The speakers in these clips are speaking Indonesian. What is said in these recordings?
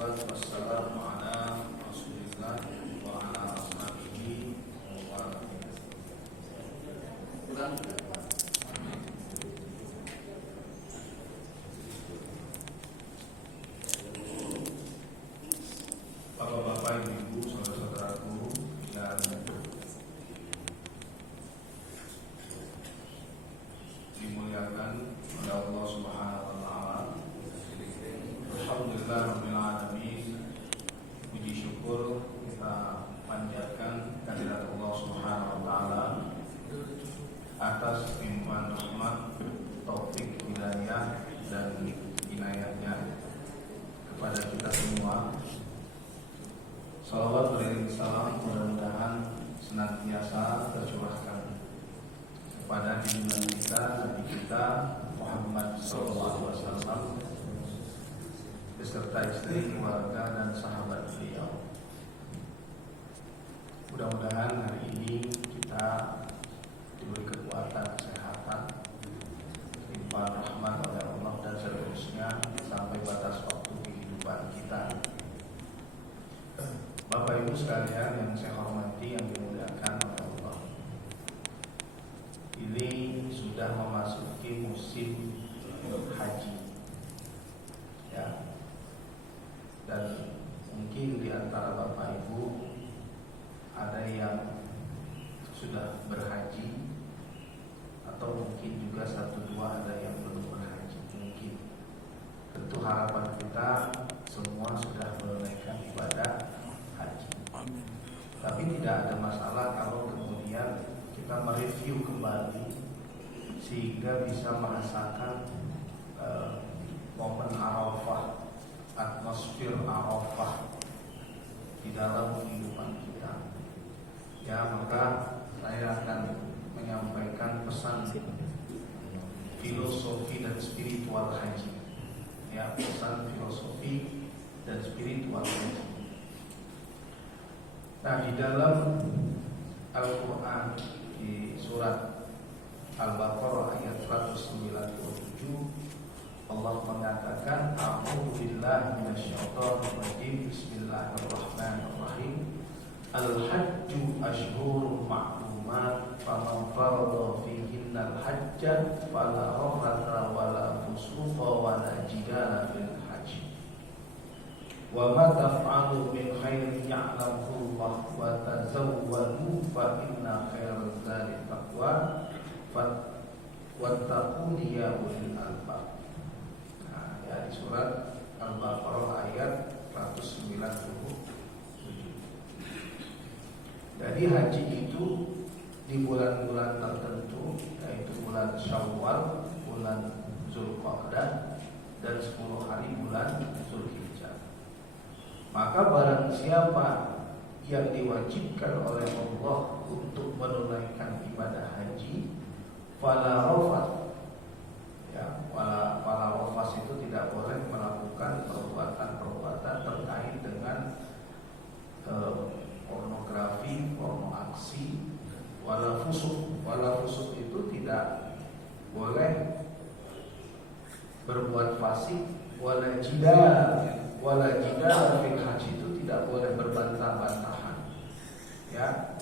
wassalatu wassalamu ala Rasulillah wa ala ashabihi wa ala Bapak-bapak, ibu-ibu, saudara-saudaraku yang dimuliakan oleh Allah Subhanahu wa taala. Alhamdulillah rabbil alamin. Puji syukur kita panjatkan kehadirat Allah Subhanahu wa taala atas limpahan rahmat, taufik, hidayah dan inayatnya kepada kita semua. Salawat beriring salam mudah-mudahan senantiasa tercurahkan kepada junjungan kita, Nabi kita Muhammad SAW beserta istri, keluarga dan sahabat beliau. Mudah-mudahan hari ini kita diberi kekuatan, kesehatan, limpahan rahmat oleh Allah dan seterusnya sampai batas waktu kehidupan kita. Bapak Ibu sekalian yang saya hormati, yang dimuliakan oleh Allah, ini sudah memasuki musim haji, ya. Dan mungkin di antara Bapak Ibu ada yang sudah berhaji, atau mungkin juga satu dua ada yang belum berhaji. Mungkin tentu harapan kita semua sudah menunaikan ibadah haji. Amin. Tapi tidak ada masalah kalau kemudian kita mereview kembali sehingga bisa merasakan momen Arafah, atmosfer Arafah di dalam kehidupan kita. Ya, maka saya akan menyampaikan pesan filosofi dan spiritual haji. Ya, pesan filosofi dan spiritual haji. Nah, di dalam Al-Quran di surat Al-Baqarah ayat 197 Allah mengatakan, A'udzu billahi minasyaitonir rajim, bismillahirrahmanirrahim. Al-hajju ashhurun ma'lumat, faman farada fihinna al-hajja fala rafata wala fusuqa wala jidala fil hajj. Wa ma taf'alu min khairin ya'lamuhu Allah wa tazawwadu fa inna khairaz zadi taqwa wattaquni ya ulil albab. Nah, ya, di surat Al-Baqarah ayat 197. Jadi haji itu di bulan-bulan tertentu, yaitu bulan Syawal, bulan Zulqa'dah, dan 10 hari bulan Zulhijjah. Maka barang siapa yang diwajibkan oleh Allah untuk menunaikan ibadah haji, fala rafat, ya, fala rafas itu tidak boleh melakukan perbuatan-perbuatan terkait dengan pornografi, porno aksi, wala fusuk itu tidak boleh berbuat fasik, wala jidal fil haji itu tidak boleh berbantah-bantahan, ya,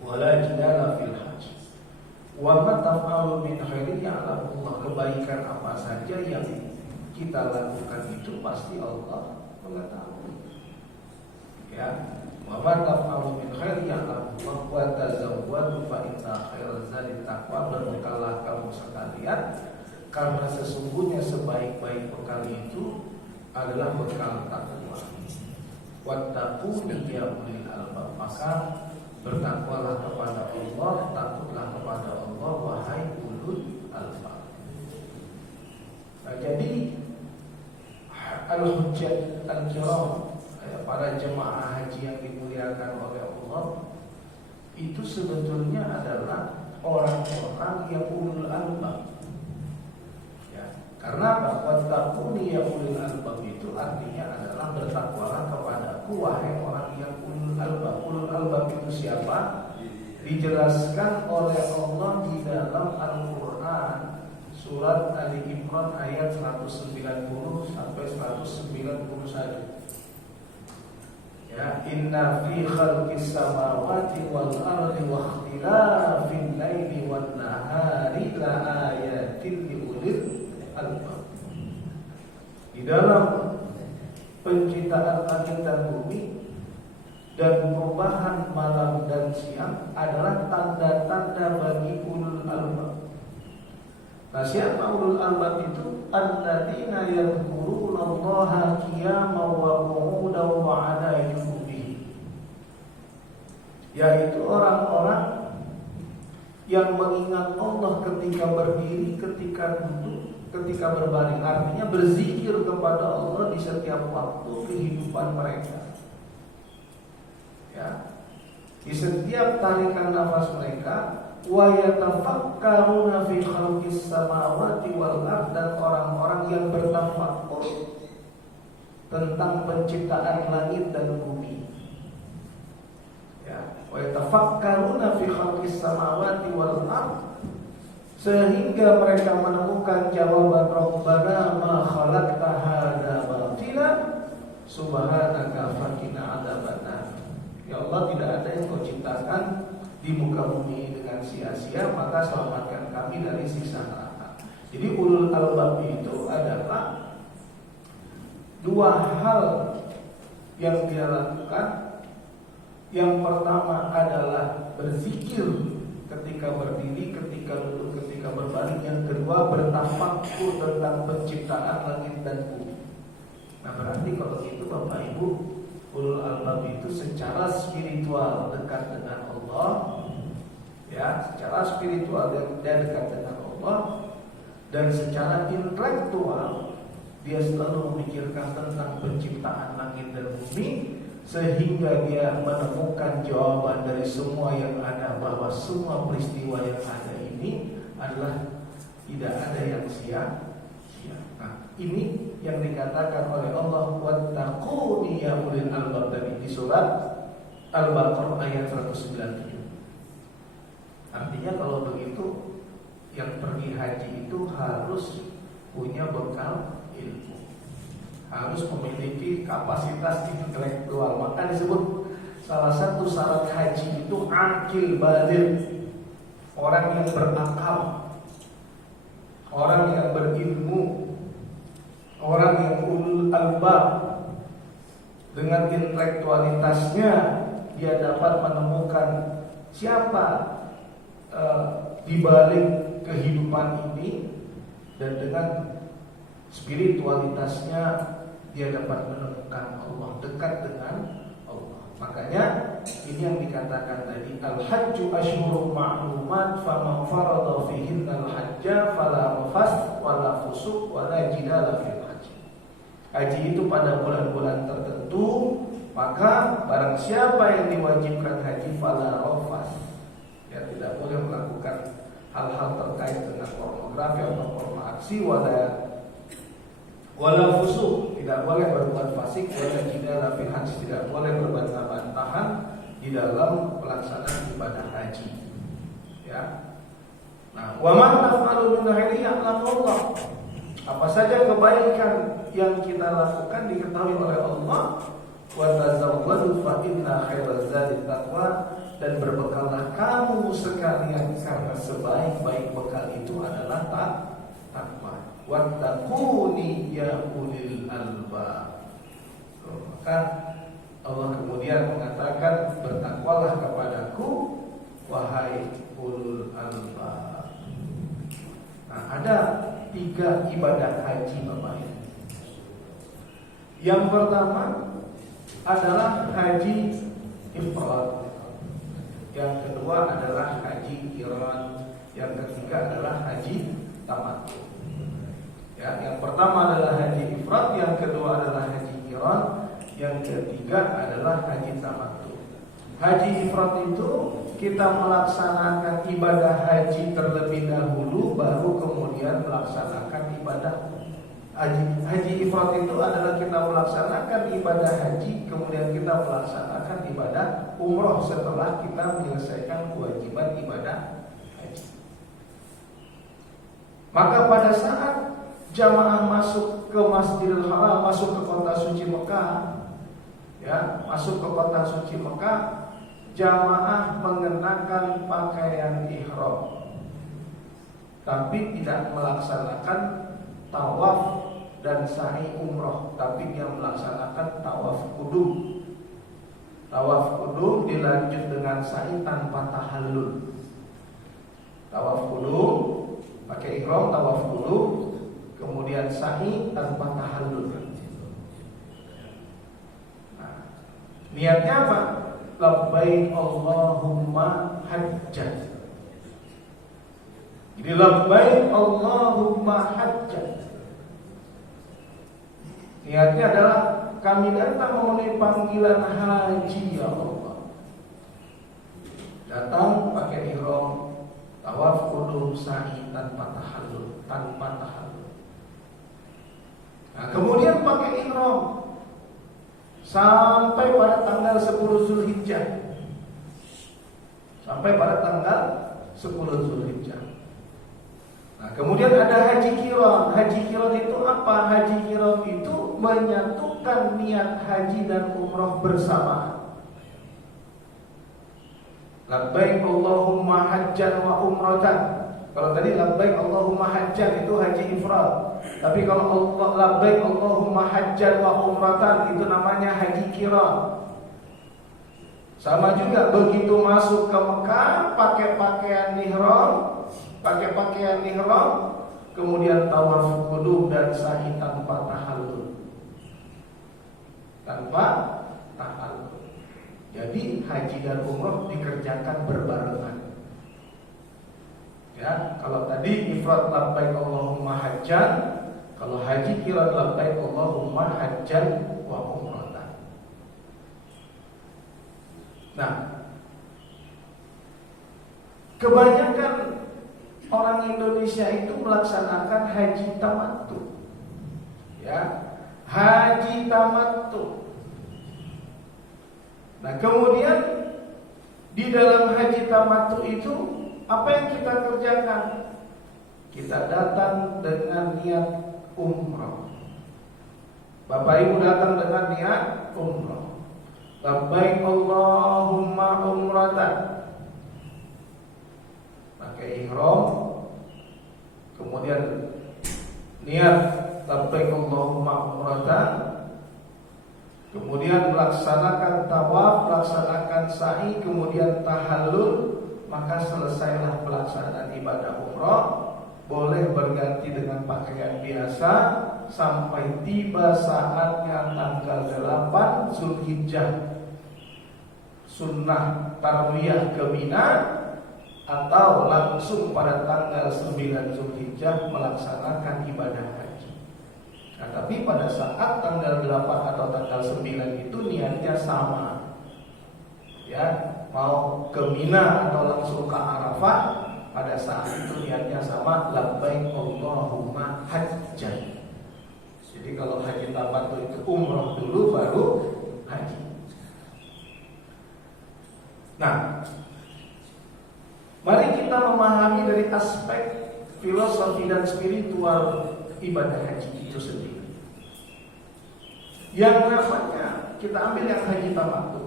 wala jidal fil haji. Wa ma taf'alu min khairin ya'lamullah, kebaikan apa saja yang kita lakukan itu pasti Allah mengetahui, ya. Wa ma taf'alu min khairin ya'lamullah wa tazawwadu fa inna khairaz zadi taqwa, berbekallah kamu sekalian karena sesungguhnya sebaik-baik bekal itu adalah bekal takwa. Wattaquni ya ulil albab, maka bertakwalah kepada Allah, takutlah kepada Allah wahai ulul albab. Nah, jadi al-hujjat al-kiram, para jemaah haji yang dimuliakan oleh Allah, itu sebetulnya adalah orang-orang yang ulul albab. Karena bahwa takuni ya ulil albab itu artinya adalah bertakwalah kepadaku wahai orang yang ulul albab. Ulul albab itu siapa? Dijelaskan oleh Allah di dalam Al-Quran surat Ali Imran ayat 190 sampai 191. Ya, inna fi khalqis samawati wal ardi wa ikhtilafil laili wan nahari la ayatin li ulil albab. Di dalam penciptaan langit dan bumi dan perubahan malam dan siang adalah tanda-tanda bagi ulul albab. Nah, siapa ulul albab itu? Alladzina yadhkuruna Allaha qiyaman wa qu'udan wa 'ala junubihim. Yaitu orang-orang yang mengingat Allah ketika berdiri, ketika duduk, ketika berbaring. Artinya berzikir kepada Allah di setiap waktu kehidupan mereka. Ya. Di setiap tarikan nafas mereka, wa yatafakkaruna fi khalqis samawati wal ard, dan orang-orang yang bertafakkur tentang penciptaan langit dan bumi. Ya, wa yatafakkaruna fi khalqis samawati wal ard, sehingga mereka menemukan jawaban Rabbana ma khalaqta hadza batila subhanaka faqina adzabannar. Ya Allah, tidak ada yang Kau ciptakan di muka bumi dengan sia-sia, maka selamatkan kami dari siksa neraka. Jadi ulul albab itu adalah dua hal yang dia lakukan. Yang pertama adalah berzikir ketika berdiri, ketika duduk, ketika berbaring. Yang kedua bertafakkur tentang penciptaan langit dan bumi. Nah, berarti kalau gitu Bapak Ibu, ulul albab itu secara spiritual dekat dengan Allah, ya, secara spiritual dia dekat dengan Allah, dan secara intelektual dia selalu memikirkan tentang penciptaan langit dan bumi, sehingga dia menemukan jawaban dari semua yang ada, bahwa semua peristiwa yang ada ini adalah tidak ada yang sia-sia. Nah, ini yang dikatakan oleh Allah, wattaquni ya ulil albab, tadi di surat Al-Baqarah ayat 197. Artinya kalau begitu, yang pergi haji itu harus punya bekal ilmu, harus memiliki kapasitas intelektual. Maka disebut salah satu syarat haji itu akil baligh, orang yang berakal, orang yang berilmu, orang yang ulul albab. Dengan intelektualitasnya dia dapat menemukan siapa di balik kehidupan ini, dan dengan spiritualitasnya dia dapat menemukan Allah, dekat dengan Allah. Makanya ini yang dikatakan tadi, al-hajju asyhurun ma'lumat faman farada fihinna al-hajja fala rafas wala fusuq wala jidala fil hajj. Haji itu pada bulan-bulan tertentu, maka barang siapa yang diwajibkan haji fala rafas, ya, tidak boleh melakukan hal-hal terkait dengan pornografi atau porno aksi, wala fusuq, tidak boleh berbuat fasik, wala jidala fil hajj, tidak boleh berbantah-bantahan di dalam pelaksanaan ibadah haji. Ya. Nah, wa ma taf'alu min khairin ya'lamullah. Apa saja kebaikan yang kita lakukan diketahui oleh Allah. Wa tazawwadu fa inna khairaz zadi taqwa, dan berbekallah kamu sekalian karena sebaik-baik bekal itu adalah takwa. Wattaquni ya ulil albab. Maka Allah kemudian mengatakan, bertakwalah kepadaku wahai ulul albab. Nah, ada 3 ibadah haji Bapak Ibu. Yang pertama adalah haji ifrad, yang kedua adalah haji qiran, yang ketiga adalah haji tamattu. Ya, yang pertama adalah haji ifrad, yang kedua adalah haji qiran, yang ketiga adalah haji tamattu. Haji ifrad itu kita melaksanakan ibadah haji terlebih dahulu, baru kemudian melaksanakan ibadah haji. Haji ifrad itu adalah kita melaksanakan ibadah haji, kemudian kita melaksanakan ibadah umroh setelah kita menyelesaikan kewajiban ibadah haji. Maka pada saat jamaah masuk ke Masjidil Haram, masuk ke kota suci Mekah, ya, masuk ke kota suci Mekah, jamaah mengenakan pakaian ihram, tapi tidak melaksanakan tawaf dan sa'i umroh, tapi dia melaksanakan tawaf qudum. Tawaf qudum dilanjut dengan sa'i tanpa tahallul. Tawaf qudum pakai ihram, tawaf qudum, kemudian sa'i tanpa tahallul. Nah, niatnya apa? Labbaik Allahumma hajjan. Jadi labbaik Allahumma hajjan, niatnya adalah kami datang memenuhi panggilan haji ya Allah. Datang pakai ihram, tawaf qudum, sa'i tanpa tahallul, Nah, kemudian pakai ihram sampai pada tanggal 10 Zulhijjah. Sampai pada tanggal 10 Zulhijjah. Nah, kemudian ada haji qiran. Haji qiran itu apa? Haji qiran itu menyatukan niat haji dan umrah bersama. Labbaik Allahumma hajjan wa umratan. Kalau tadi labbaik Allahumma hajjan itu haji ifrad. Tapi kalau labbaik Allahumma hajjan wa umratan itu namanya haji qiran. Sama juga, begitu masuk ke Mekah pakai pakaian ihram, kemudian tawaf qudum dan sa'i tanpa tahallul. Jadi haji dan umrah dikerjakan berbarengan. Ya, kalau tadi ifrad labbaik Allahumma hajjan, kalau haji qiran labbaik Allahumma hajjan wa umratan. Nah, kebanyakan orang Indonesia itu melaksanakan haji tamattu. Ya, haji tamattu. Nah, kemudian di dalam haji tamattu itu apa yang kita kerjakan? Kita datang dengan niat umrah. Bapak Ibu datang dengan niat umrah. Labbaik Allahumma umratan. Pakai ihram, kemudian niat labbaik Allahumma umratan, kemudian melaksanakan tawaf, melaksanakan sa'i, kemudian tahallul, maka selesailah pelaksanaan ibadah umrah. Boleh berganti dengan pakaian biasa sampai tiba saatnya tanggal 8 Zulhijjah, sunnah tarwiyah ke Mina, atau langsung pada tanggal 9 Zulhijjah melaksanakan ibadah haji. Nah, tapi pada saat tanggal 8 atau tanggal 9 itu niatnya sama. Ya, mau ke Mina atau langsung ke Arafah, pada saat itu niatnya sama, labbaik Allahumma hajjan. Jadi kalau haji tamattu itu umrah dulu baru haji. Nah, mari kita memahami dari aspek filosofi dan spiritual ibadah haji itu sendiri. Yang namanya, kita ambil yang haji tamattu.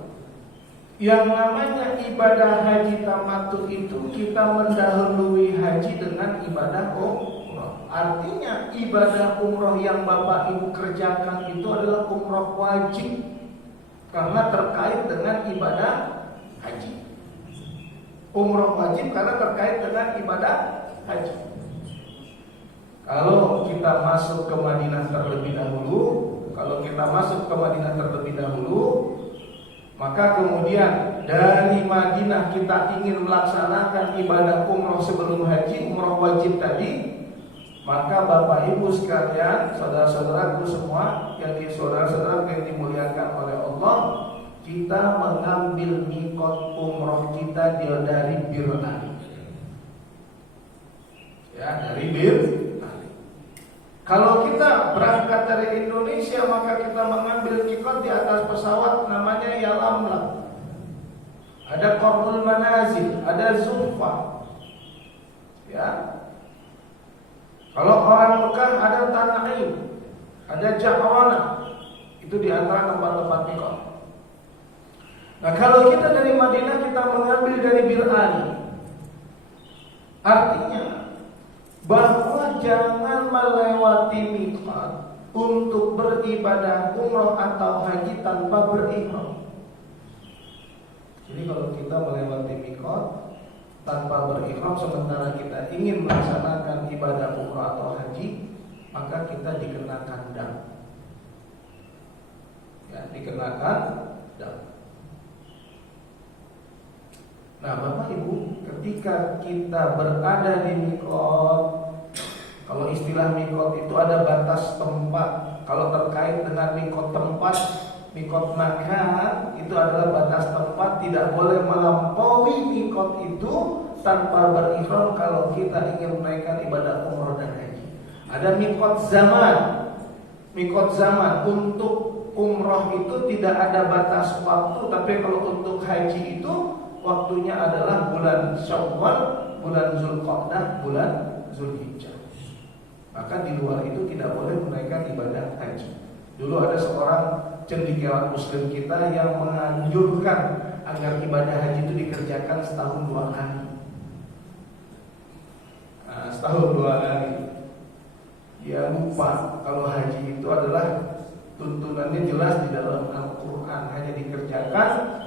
Yang namanya ibadah haji tamattu itu kita mendahului haji dengan ibadah umrah. Artinya ibadah umrah yang Bapak Ibu kerjakan itu adalah umrah wajib, karena terkait dengan ibadah haji. Umrah wajib karena terkait dengan ibadah haji. Kalau kita masuk ke Madinah terlebih dahulu, maka kemudian dari Madinah kita ingin melaksanakan ibadah umrah sebelum haji, umrah wajib tadi, maka Bapak Ibu sekalian, saudara-saudaraku semua, saudara-saudara yang dimuliakan oleh Allah, kita mengambil mikot umrah kita dari Bir Ali. Ya, dari Bir Ali. Kalau kita berangkat dari Indonesia, maka kita mengambil mikot di atas pesawat namanya Yalamlam. Ada Qarnul Manazil, ada Zulfa. Ya. Kalau orang Mekah ada Tan'im, ada Ja'rana. Itu di antara tempat-tempat mikot. Nah, kalau kita dari Madinah kita mengambil dari Bir Ali, artinya bahwa jangan melewati miqat untuk beribadah umrah atau haji tanpa berihram. Jadi kalau kita melewati miqat tanpa berihram sementara kita ingin melaksanakan ibadah umrah atau haji, maka kita dikenakan dam. Ya, dikenakan dam. Nah, Bapak Ibu, ketika kita berada di miqat, kalau istilah miqat itu ada batas tempat. Kalau terkait dengan miqat tempat, miqat makan itu adalah batas tempat, tidak boleh melampaui miqat itu tanpa berihram kalau kita ingin menaikkan ibadah umrah dan haji. Ada miqat zaman. Miqat zaman untuk umrah itu tidak ada batas waktu, tapi kalau untuk haji itu waktunya adalah bulan Syawal, bulan Zulqa'dah, bulan Zulhijjah. Maka di luar itu tidak boleh menaikkan ibadah haji. Dulu ada seorang cendekiawan muslim kita yang menganjurkan agar ibadah haji itu dikerjakan setahun 2 kali. Nah, setahun 2 kali. Dia lupa kalau haji itu adalah tuntunannya jelas di dalam Al-Quran, hanya dikerjakan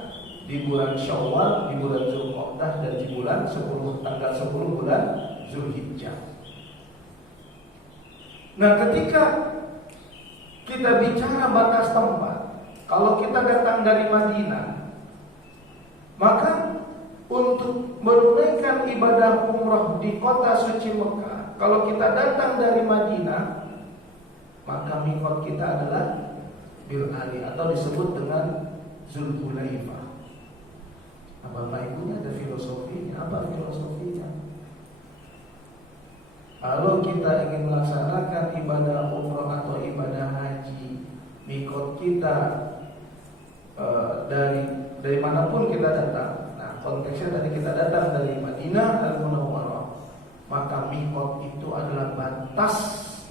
di bulan Syawal, di bulan Zulqa'dah, dan di bulan 10, tanggal 10 bulan Zulhijjah. Nah, ketika kita bicara batas tempat, kalau kita datang dari Madinah, maka untuk menunaikan ibadah umrah di kota suci Mekah, kalau kita datang dari Madinah, maka miqat kita adalah Bir Ali atau disebut dengan Zulhulaifah. Bapak Ibunya ada filosofinya. Apa filosofinya? Kalau kita ingin melaksanakan ibadah umrah atau ibadah haji, miqat kita dari manapun kita datang. Nah, konteksnya tadi kita datang dari Madinah Al-Munawwarah, maka miqat itu adalah batas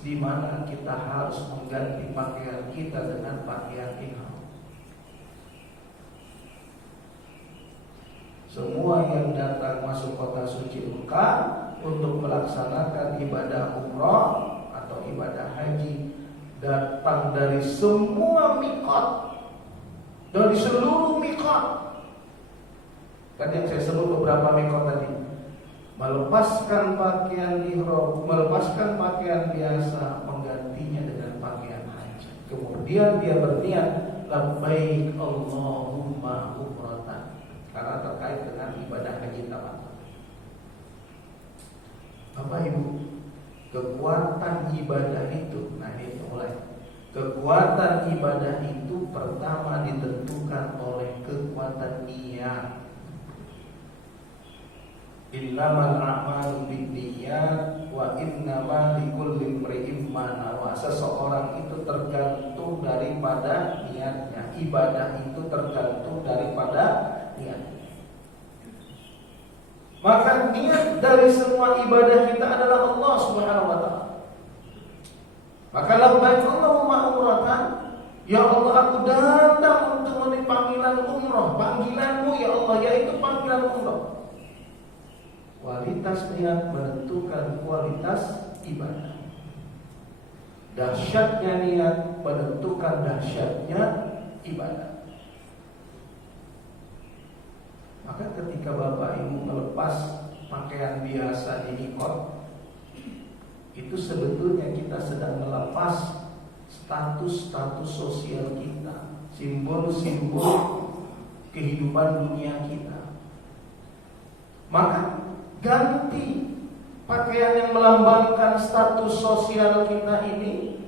di mana kita harus mengganti pakaian kita dengan pakaian ihram. Semua yang datang masuk kota suci Mekah untuk melaksanakan ibadah umrah atau ibadah haji datang dari semua miqat, dari seluruh miqat. Kan yang saya sebut beberapa miqat tadi, melepaskan pakaian ihram, melepaskan pakaian biasa, menggantinya dengan pakaian haji. Kemudian dia berniat labbaik Allahumma umratan, karena terkait dengan ibadah haji tamattu. Bapak Ibu, kekuatan ibadah itu, nah ini mulai. Kekuatan ibadah itu pertama ditentukan oleh kekuatan niat. Innamal a'malu binniyat wa innama likulli imri'in ma nawa. Seseorang itu tergantung daripada niatnya. Ibadah itu tergantung daripada niat. Maka niat dari semua ibadah kita adalah Allah Subhanahu wa taala. Maka labbaik Allahumma umratan, ya Allah aku datang untuk memenuhi panggilan umrah. Panggilanmu ya Allah, yaitu panggilan umrah. Kualitas niat menentukan kualitas ibadah. Dahsyatnya niat menentukan dahsyatnya ibadah. Maka ketika Bapak Ibu melepas pakaian biasa di miqat, itu sebetulnya kita sedang melepas status-status sosial kita, simbol-simbol kehidupan dunia kita. Maka ganti pakaian yang melambangkan status sosial kita ini.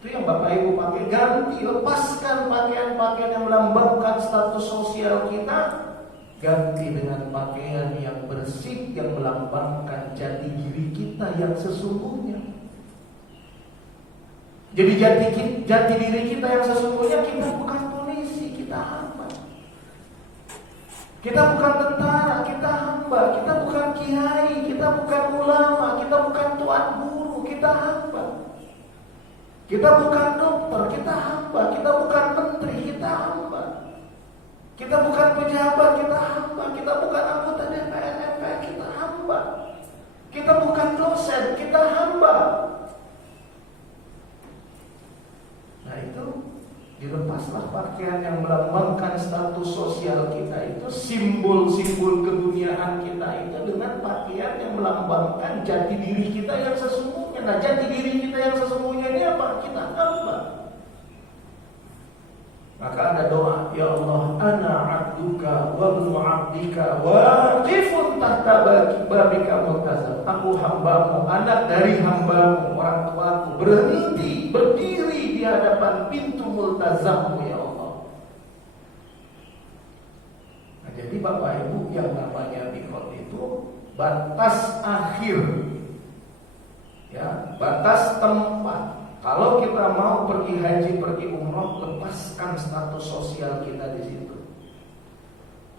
Itu yang Bapak Ibu pakai, ganti, lepaskan pakaian-pakaian yang melambangkan status sosial kita, ganti dengan pakaian yang bersih yang melambangkan jati diri kita yang sesungguhnya. Jadi jati diri kita yang sesungguhnya, kita bukan polisi, kita hamba. Kita bukan tentara, kita hamba. Kita bukan kiai, kita bukan ulama, kita bukan tuan guru, kita hamba. Kita bukan dokter, kita hamba. Kita bukan menteri, kita hamba. Kita bukan lepaslah pakaian yang melambangkan status sosial kita itu, simbol-simbol keduniaan kita itu, dengan pakaian yang melambangkan jati diri kita yang sesungguhnya. Nah, jati diri kita yang sesungguhnya ini apa? Kita hamba. Maka ada doa, ya Allah, ana abduka wa ibnu abdika waqifun tahta babika multazam. Aku hambamu, anak dari hambamu, orang tuaku, berhenti, berdiri di hadapan pintu multazammu, ya Allah. Nah, jadi Bapak Ibu, yang namanya miqat itu batas akhir, ya, batas tempat. Kalau kita mau pergi haji, pergi umroh, lepaskan status sosial kita di situ.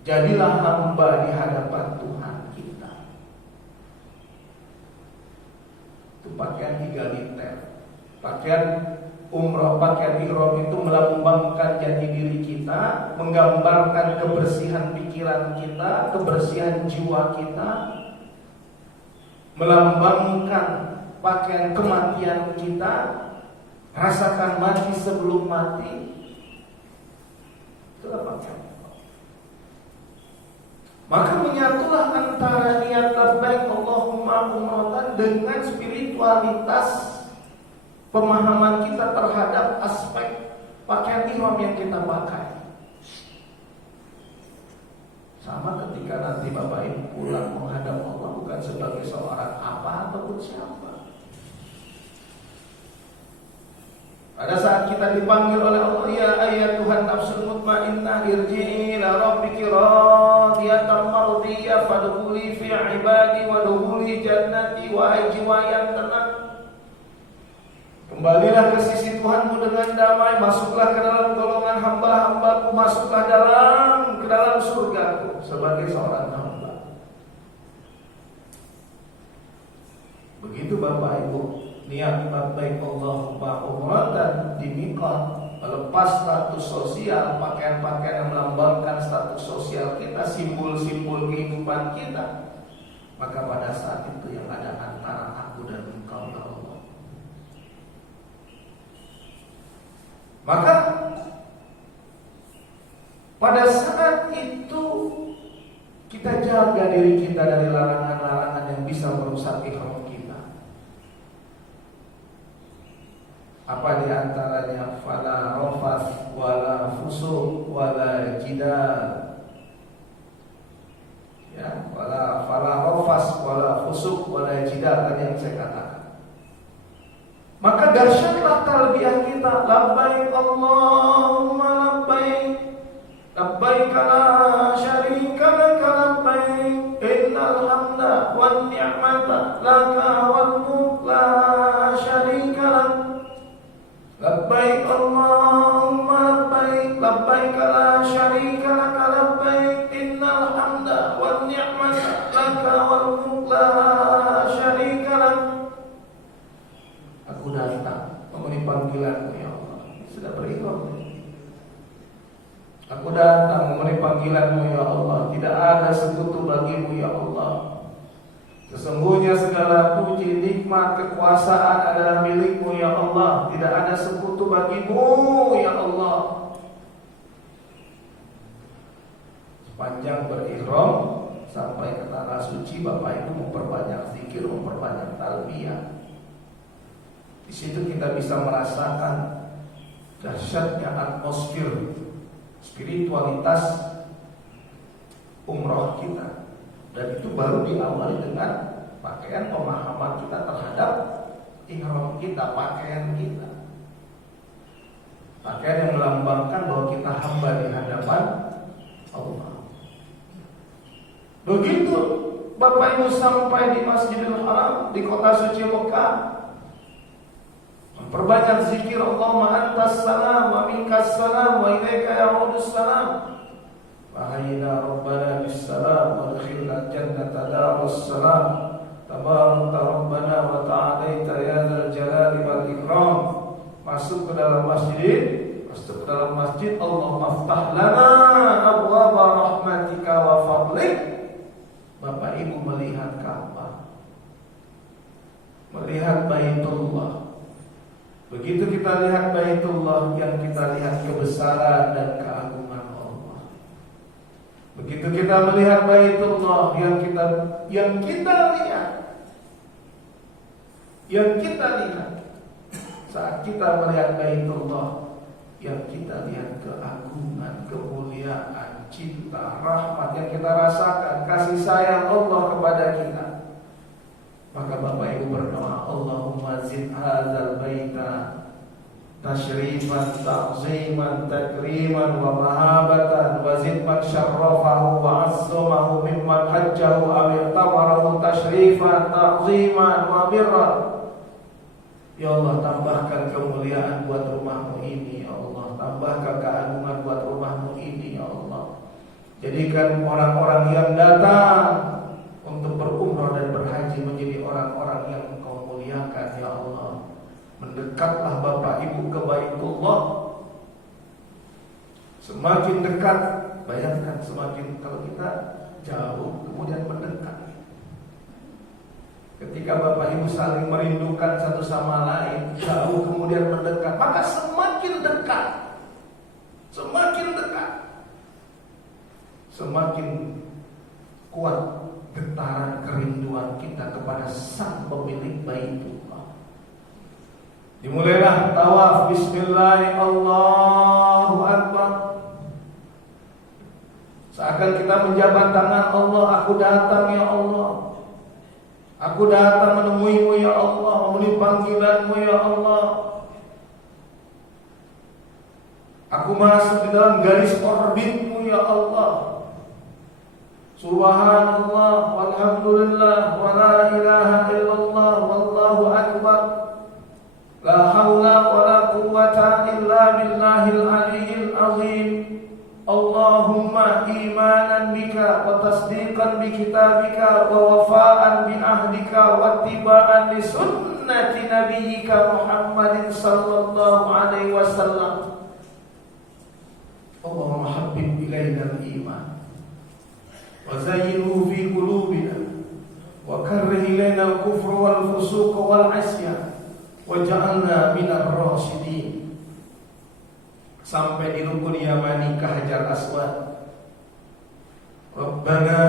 Jadilah hamba di hadapan Tuhan kita. Itu pakaian egaliter. Pakaian umroh, pakaian ihram itu melambangkan jati diri kita, menggambarkan kebersihan pikiran kita, kebersihan jiwa kita, melambangkan pakaian kematian kita. Rasakan mati sebelum mati. Itulah pakaian. Maka menyatulah antara niat labbaik Allahumma umratan dengan spiritualitas pemahaman kita terhadap aspek pakaian ihram yang kita pakai. Sama ketika nanti Bapak Ibu pulang menghadap Allah, bukan sebagai seorang apa ataupun siapa. Pada saat kita dipanggil oleh Allah, ya ayyatuhan nafsul mutmainnah irji'i ila rabbiki radiyatan mardiyah fadkhuli fi ibadi wa dukhuli jannati wa jiwa yang tenang. Kembalilah ke sisi Tuhanmu dengan damai, masuklah ke dalam golongan hamba-hambaku, masuklah ke dalam surgaku sebagai seorang hamba. Begitu Bapak Ibu, niat labbaik Allahumma umratan di miqat, melepas status sosial, pakaian-pakaian yang melambangkan status sosial kita, simbol-simbol kehidupan kita. Maka pada saat itu yang ada antara aku dan engkau, ya Allah. Maka pada saat itu kita jaga diri kita dari larangan-larangan yang bisa merusak ihram kita. Apa di antaranya? Fala rafas wala fusuq wala jidal. Ya, fala rafas wala fusuq wala jidal, tadi yang saya katakan. Maka dahsyatlah talbiyah kita, labbaik Allahumma labbaik, labbaik la syarika laka labbaik, innal hamda wan ni'mata laka wal mulk la syarika lak. Labbaik Allahumma labbaik, labbaik la syarika laka labbaik, innal hamda wan ni'mata laka wal mulk la syarika lak. Aku datang memenuhi panggilanmu, ya Allah. Sudah berihram. Aku datang memenuhi panggilanmu, ya Allah. Tidak ada sekutu bagimu, ya Allah. Sesungguhnya segala puji, nikmat, kekuasaan adalah milikmu, ya Allah. Tidak ada sekutu bagimu, ya Allah. Sepanjang berihram sampai ke tanah suci, Bapak Ibu memperbanyak zikir, memperbanyak talbiyah. Di situ kita bisa merasakan dahsyatnya atmosfer spiritualitas umroh kita. Dan itu baru diawali dengan pakaian pemahaman kita terhadap ihram kita, pakaian kita. Pakaian yang melambangkan bahwa kita hamba di hadapan Allah. Begitu Bapak Ibu sampai di Masjidil Haram, di kota suci Mekah, memperbanyak zikir Allahumma antas salam wa minkas salam wa ilaika ya'udus salam. Wahayna Rabbana bissalam wa adkhilna jannata darus salam. Tabarakta Rabbana wa ta'alaita ya dzal jalali wal ikram. Masuk ke dalam masjid, Allah maftah lana abwaba rahmatika wa fadlik. Bapak Ibu melihat Ka'bah, melihat Baitullah, Begitu kita lihat Baitullah, yang kita lihat kebesaran dan keagungan Allah. Begitu kita melihat Baitullah, yang kita lihat saat kita melihat Baitullah, yang kita lihat keagungan, kemuliaan, cinta, rahmat yang kita rasakan, kasih sayang Allah kepada kita. Maka Bapak Ibu berdoa, Allahumma zid hadzal baita tasyrifan, ta'ziman, takriman wa mahabatan, wa zid man syarrafahu wa azzamahu mimman hajjahu aw i'tamarahu tasyrifan, ta'ziman wa birran. Ya Allah, tambahkan kemuliaan buat rumahmu ini, ya Allah. Tambahkan keagungan buat rumahmu ini, ya Allah. Jadikan orang-orang yang datang untuk berumrah dan berhaji menjadi orang-orang yang Engkau muliakan, ya Allah. Mendekatlah Bapak Ibu ke Baitullah. Semakin dekat, bayangkan semakin kalau kita jauh kemudian mendekat. Ketika Bapak Ibu saling merindukan satu sama lain, jauh kemudian mendekat, maka semakin dekat, semakin kuat getaran kerinduan kita kepada Sang Pemilik Baitullah. Dimulailah tawaf, bismillah, Allahu Akbar. Seakan kita menjabat tangan Allah, aku datang ya Allah. Aku datang menemuimu ya Allah, memenuhi panggilanmu ya Allah. Aku masuk di dalam garis orbitmu ya Allah. Subhanallah, walhamdulillah, wa la ilaha illallah, wallahu akbar. La hawla wa la quwwata illa billahil aliyyil azim. Allahumma imanan bika wa tasdiqan bi kitabika wa wafa'an bi ahdika wa ittiba'an li sunnati nabiyyika Muhammadin sallallahu alaihi wasallam. Allahumma habbib ilaina al-iman wa zayyinhu fi qulubina wa karrih ilaina al-kufra wal fusuq wal 'isyan waj'alna minar rasyidin. Sampai di rukun Yamani ke Hajar Aswad. Rabbana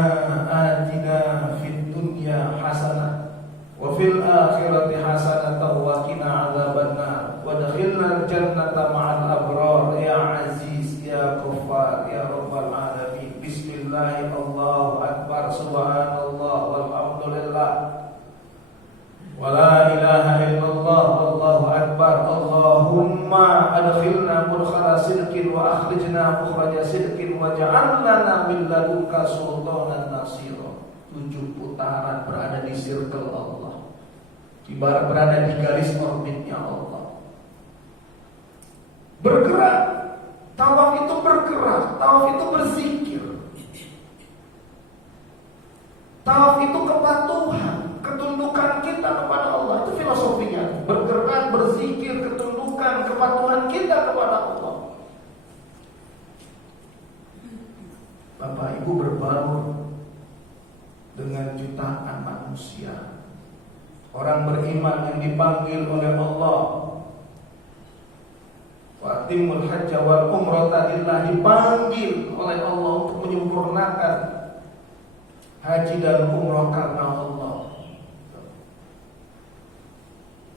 atina fid dunya hasanah wa fil akhirati hasanah wa qina adzabannar wa adkhilna jannata ma'al abrar ya aziz ya ghaffar ya rabbal alamin. Bismillah, Allahu akbar, subhanallah, walhamdulillah, wa la ilaha illallah, wallahu akbar. Allahumma adkhilna mudkhala sidqin wa akhrijna mukhraja sidqin wa ja'al lana min ladunka sultanan nasira. 7 putaran berada di circle Allah, ibarat berada di garis orbitnya Allah. Bergerak, tawaf itu bergerak, tawaf itu berzikir, tawaf itu kepatuhan, ketundukan kita kepada Allah. Itu filosofinya, bergerak, berzikir, ketundukan, kepatuhan kita kepada Allah. Bapak Ibu berbaur dengan jutaan manusia, orang beriman yang dipanggil oleh Allah. Fatimul hajja wal umrata lillah, dipanggil oleh Allah untuk menyempurnakan haji dan umrah karena Allah.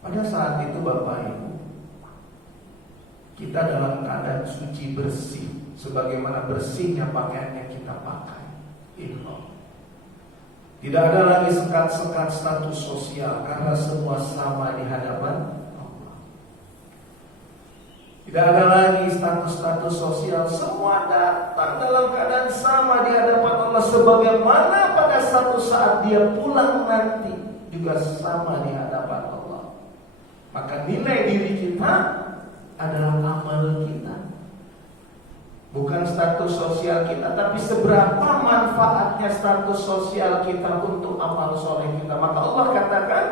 Pada saat itu Bapak Ibu, kita dalam keadaan suci bersih, sebagaimana bersihnya pakaian yang kita pakai. Tidak ada lagi sekat-sekat status sosial, karena semua sama di hadapan Allah. Tidak ada lagi status-status sosial, semua datang dalam keadaan sama di hadapan Allah, sebagaimana pada satu saat dia pulang nanti juga sama di hadapan Allah. Maka nilai diri kita adalah amal kita, bukan status sosial kita, tapi seberapa manfaatnya status sosial kita untuk amal soleh kita. Maka Allah katakan,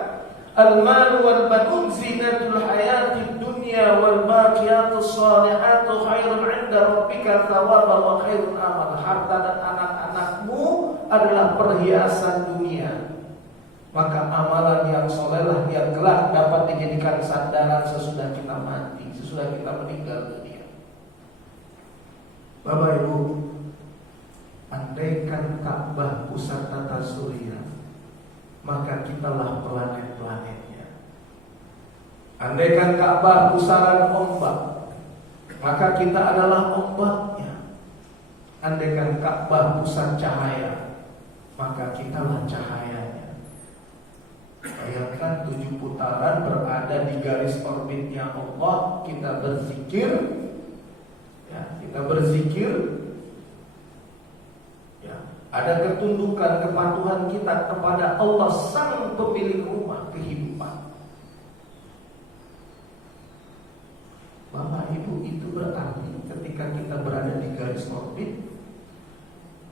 al-mal wal banun zinatul hayatid dunya wal baqiyatus shalihatu khairun 'inda rabbika thawaban wa khairun amala. Harta dan anak-anakmu adalah perhiasan dunia, maka amalan yang solehlah yang kelak dapat dijadikan sandaran sesudah kita mati, sesudah kita meninggal dunia. Bapak Ibu, andaikan Ka'bah pusat tata surya, maka kitalah planet-planetnya. Andaikan Ka'bah pusaran ombak, maka kita adalah ombaknya. Andaikan Ka'bah pusat cahaya, maka kitalah cahayanya. Bayangkan 7 putaran berada di garis orbitnya Allah. Kita berzikir, ya, kita berzikir, ya, ada ketundukan kepatuhan kita kepada Allah sang pemilik rumah kehidupan. Bapak Ibu, itu berarti ketika kita berada di garis orbit,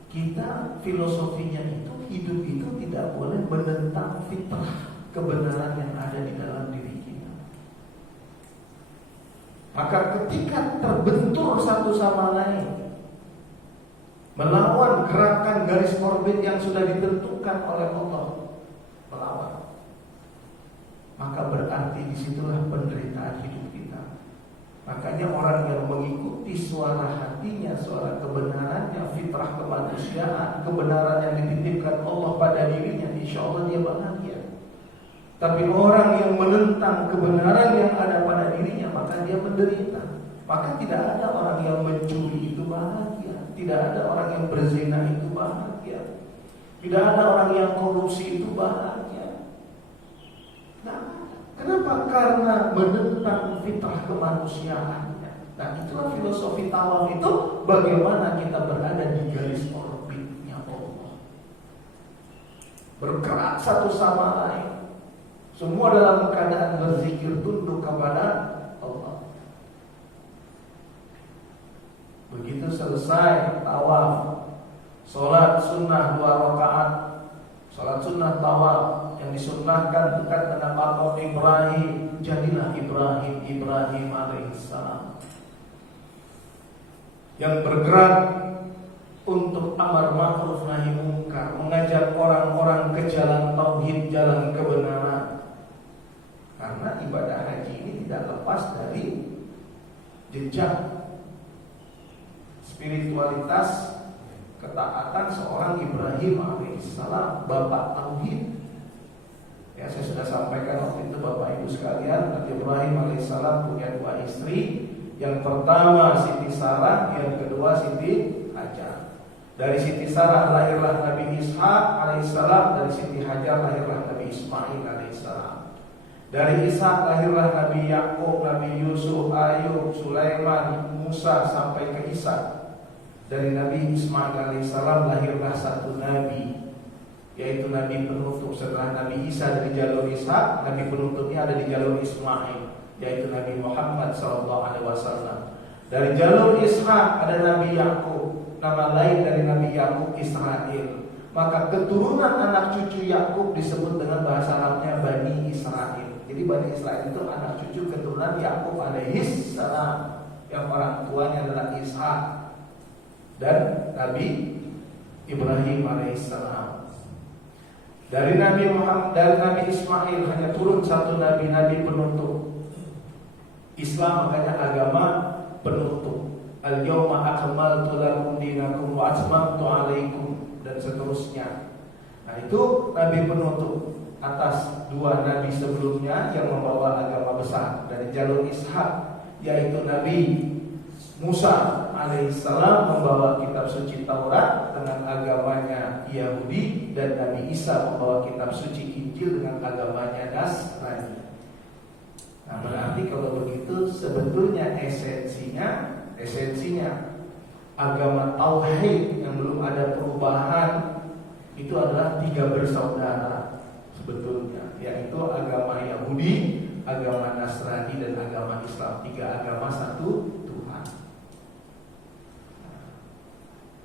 kita filosofinya itu hidup itu tidak boleh menentang fitrah kebenaran yang ada di dalam diri kita. Maka ketika terbentur satu sama lain, melawan gerakan garis orbit yang sudah ditentukan oleh Allah, melawan, maka berarti disitulah penderitaan hidup kita. Makanya orang yang mengikuti suara hatinya, suara kebenarannya, fitrah kemanusiaan, kebenaran yang dititipkan Allah pada dirinya, insya Allah dia bahagia. Tapi orang yang menentang kebenaran yang ada pada dirinya, maka dia menderita. Maka tidak ada orang yang mencuri itu bahagia, tidak ada orang yang berzina itu bahagia, tidak ada orang yang korupsi itu bahagia. Nah, kenapa? Karena menentang fitrah kemanusiaannya. Nah, itulah filosofi tawaf itu, bagaimana kita berada di garis orbitnya Allah, bergerak satu sama lain, semua dalam keadaan berzikir tunduk kepada Allah. Begitu selesai tawaf, sholat sunnah 2 rakaat, sholat sunnah tawaf yang disunnahkan dekat dengan makam Ibrahim, jadilah Ibrahim alaihissalam yang bergerak untuk amar ma'ruf nahi munkar, mengajak orang-orang ke jalan tauhid, jalan kebenaran. Karena ibadah haji ini tidak lepas dari jejak spiritualitas ketaatan seorang Ibrahim alaihissalam, bapak tauhid. Ya, saya sudah sampaikan waktu itu Bapak Ibu sekalian, Nabi Ibrahim alaihissalam punya 2 istri. Yang pertama Siti Sarah, yang kedua Siti Hajar. Dari Siti Sarah lahirlah Nabi Ishak alaihissalam, dari Siti Hajar lahirlah Nabi Ismail alaihissalam. Dari Ishak lahirlah Nabi Yakub, Nabi Yusuf, Ayub, Sulaiman, Musa sampai ke Isa. Dari Nabi Ismail alaihissalam lahirlah satu Nabi, yaitu Nabi penutup setelah Nabi Isa dari jalur Ishak. Nabi penutupnya ada di jalur Ismail, yaitu Nabi Muhammad SAW. Dari jalur Ishak ada Nabi Yakub, nama lain dari Nabi Yakub Israel. Maka keturunan anak cucu Yakub disebut dengan bahasa Arabnya Bani Israel. Jadi Bani Israel itu anak cucu keturunan Yakub alaihissalam, yang orang tuanya adalah Ishak dan Nabi Ibrahim alaihissalam. Dari Nabi Muhammad, dari Nabi Ismail hanya turun satu nabi, Nabi penutup. Islam makanya agama penutup. Al-yawma akmaltu lakum dinakum wa atmamtu alaikum, dan seterusnya. Nah, itu Nabi penutup atas 2 nabi sebelumnya yang membawa agama besar dari jalur Ishak, yaitu Nabi Musa alaihissalam membawa kitab suci Taurat dengan agamanya Yahudi, dan Nabi Isa membawa kitab suci Injil dengan agamanya Nasrani. Nah, berarti kalau begitu sebetulnya esensinya agama tauhid yang belum ada perubahan itu adalah 3 bersaudara sebetulnya, yaitu agama Yahudi, agama Nasrani, dan agama Islam. 3 agama satu Tuhan.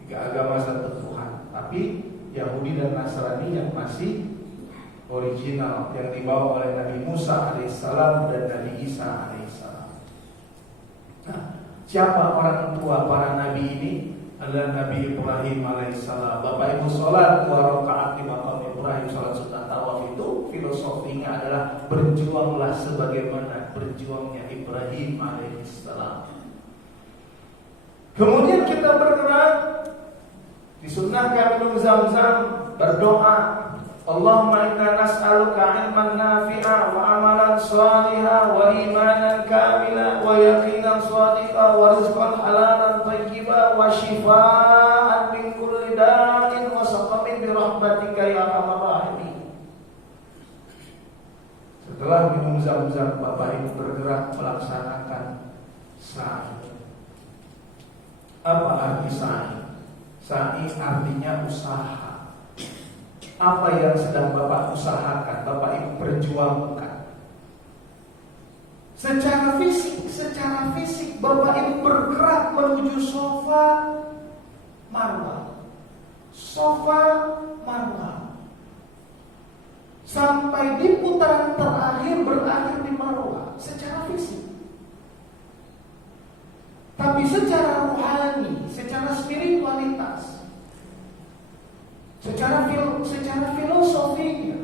3 agama satu Tuhan. Tapi Yahudi dan Nasrani yang masih original, yang dibawa oleh Nabi Musa alaihissalam dan Nabi Isa alaihissalam. Nah, siapa orang tua para nabi ini? Adalah Nabi Ibrahim alaihissalam. Bapak Ibu sholat 2 rakaat di makam Ibrahim, sholat sunnah tawaf itu filosofinya adalah berjuanglah sebagaimana berjuangnya Ibrahim alaihissalam. Kemudian kita bergerak, disunnahkan minum zam-zam, berdoa, Allahumma inna nas'aluka ilman nafi'a wa amalan shaliha wa imanan kamila wa yaqinan shadiqa wa rizqan halalan thayyiba wa shifaan min kulli da'in wa saqamin bi rahmatika ya arhamar rahimin. Setelah minum zam-zam, Bapak Ibu bergerak melaksanakan sa'i. Apa arti sa'i? Sa'i artinya usaha. Apa yang sedang Bapak usahakan, Bapak Ibu perjuangkan. Secara fisik Bapak Ibu bergerak menuju Safa Marwah. Safa Marwah. Sampai di putaran terakhir berakhir di Marwah secara fisik. Tapi secara rohani, secara spiritualitas, secara filosofinya,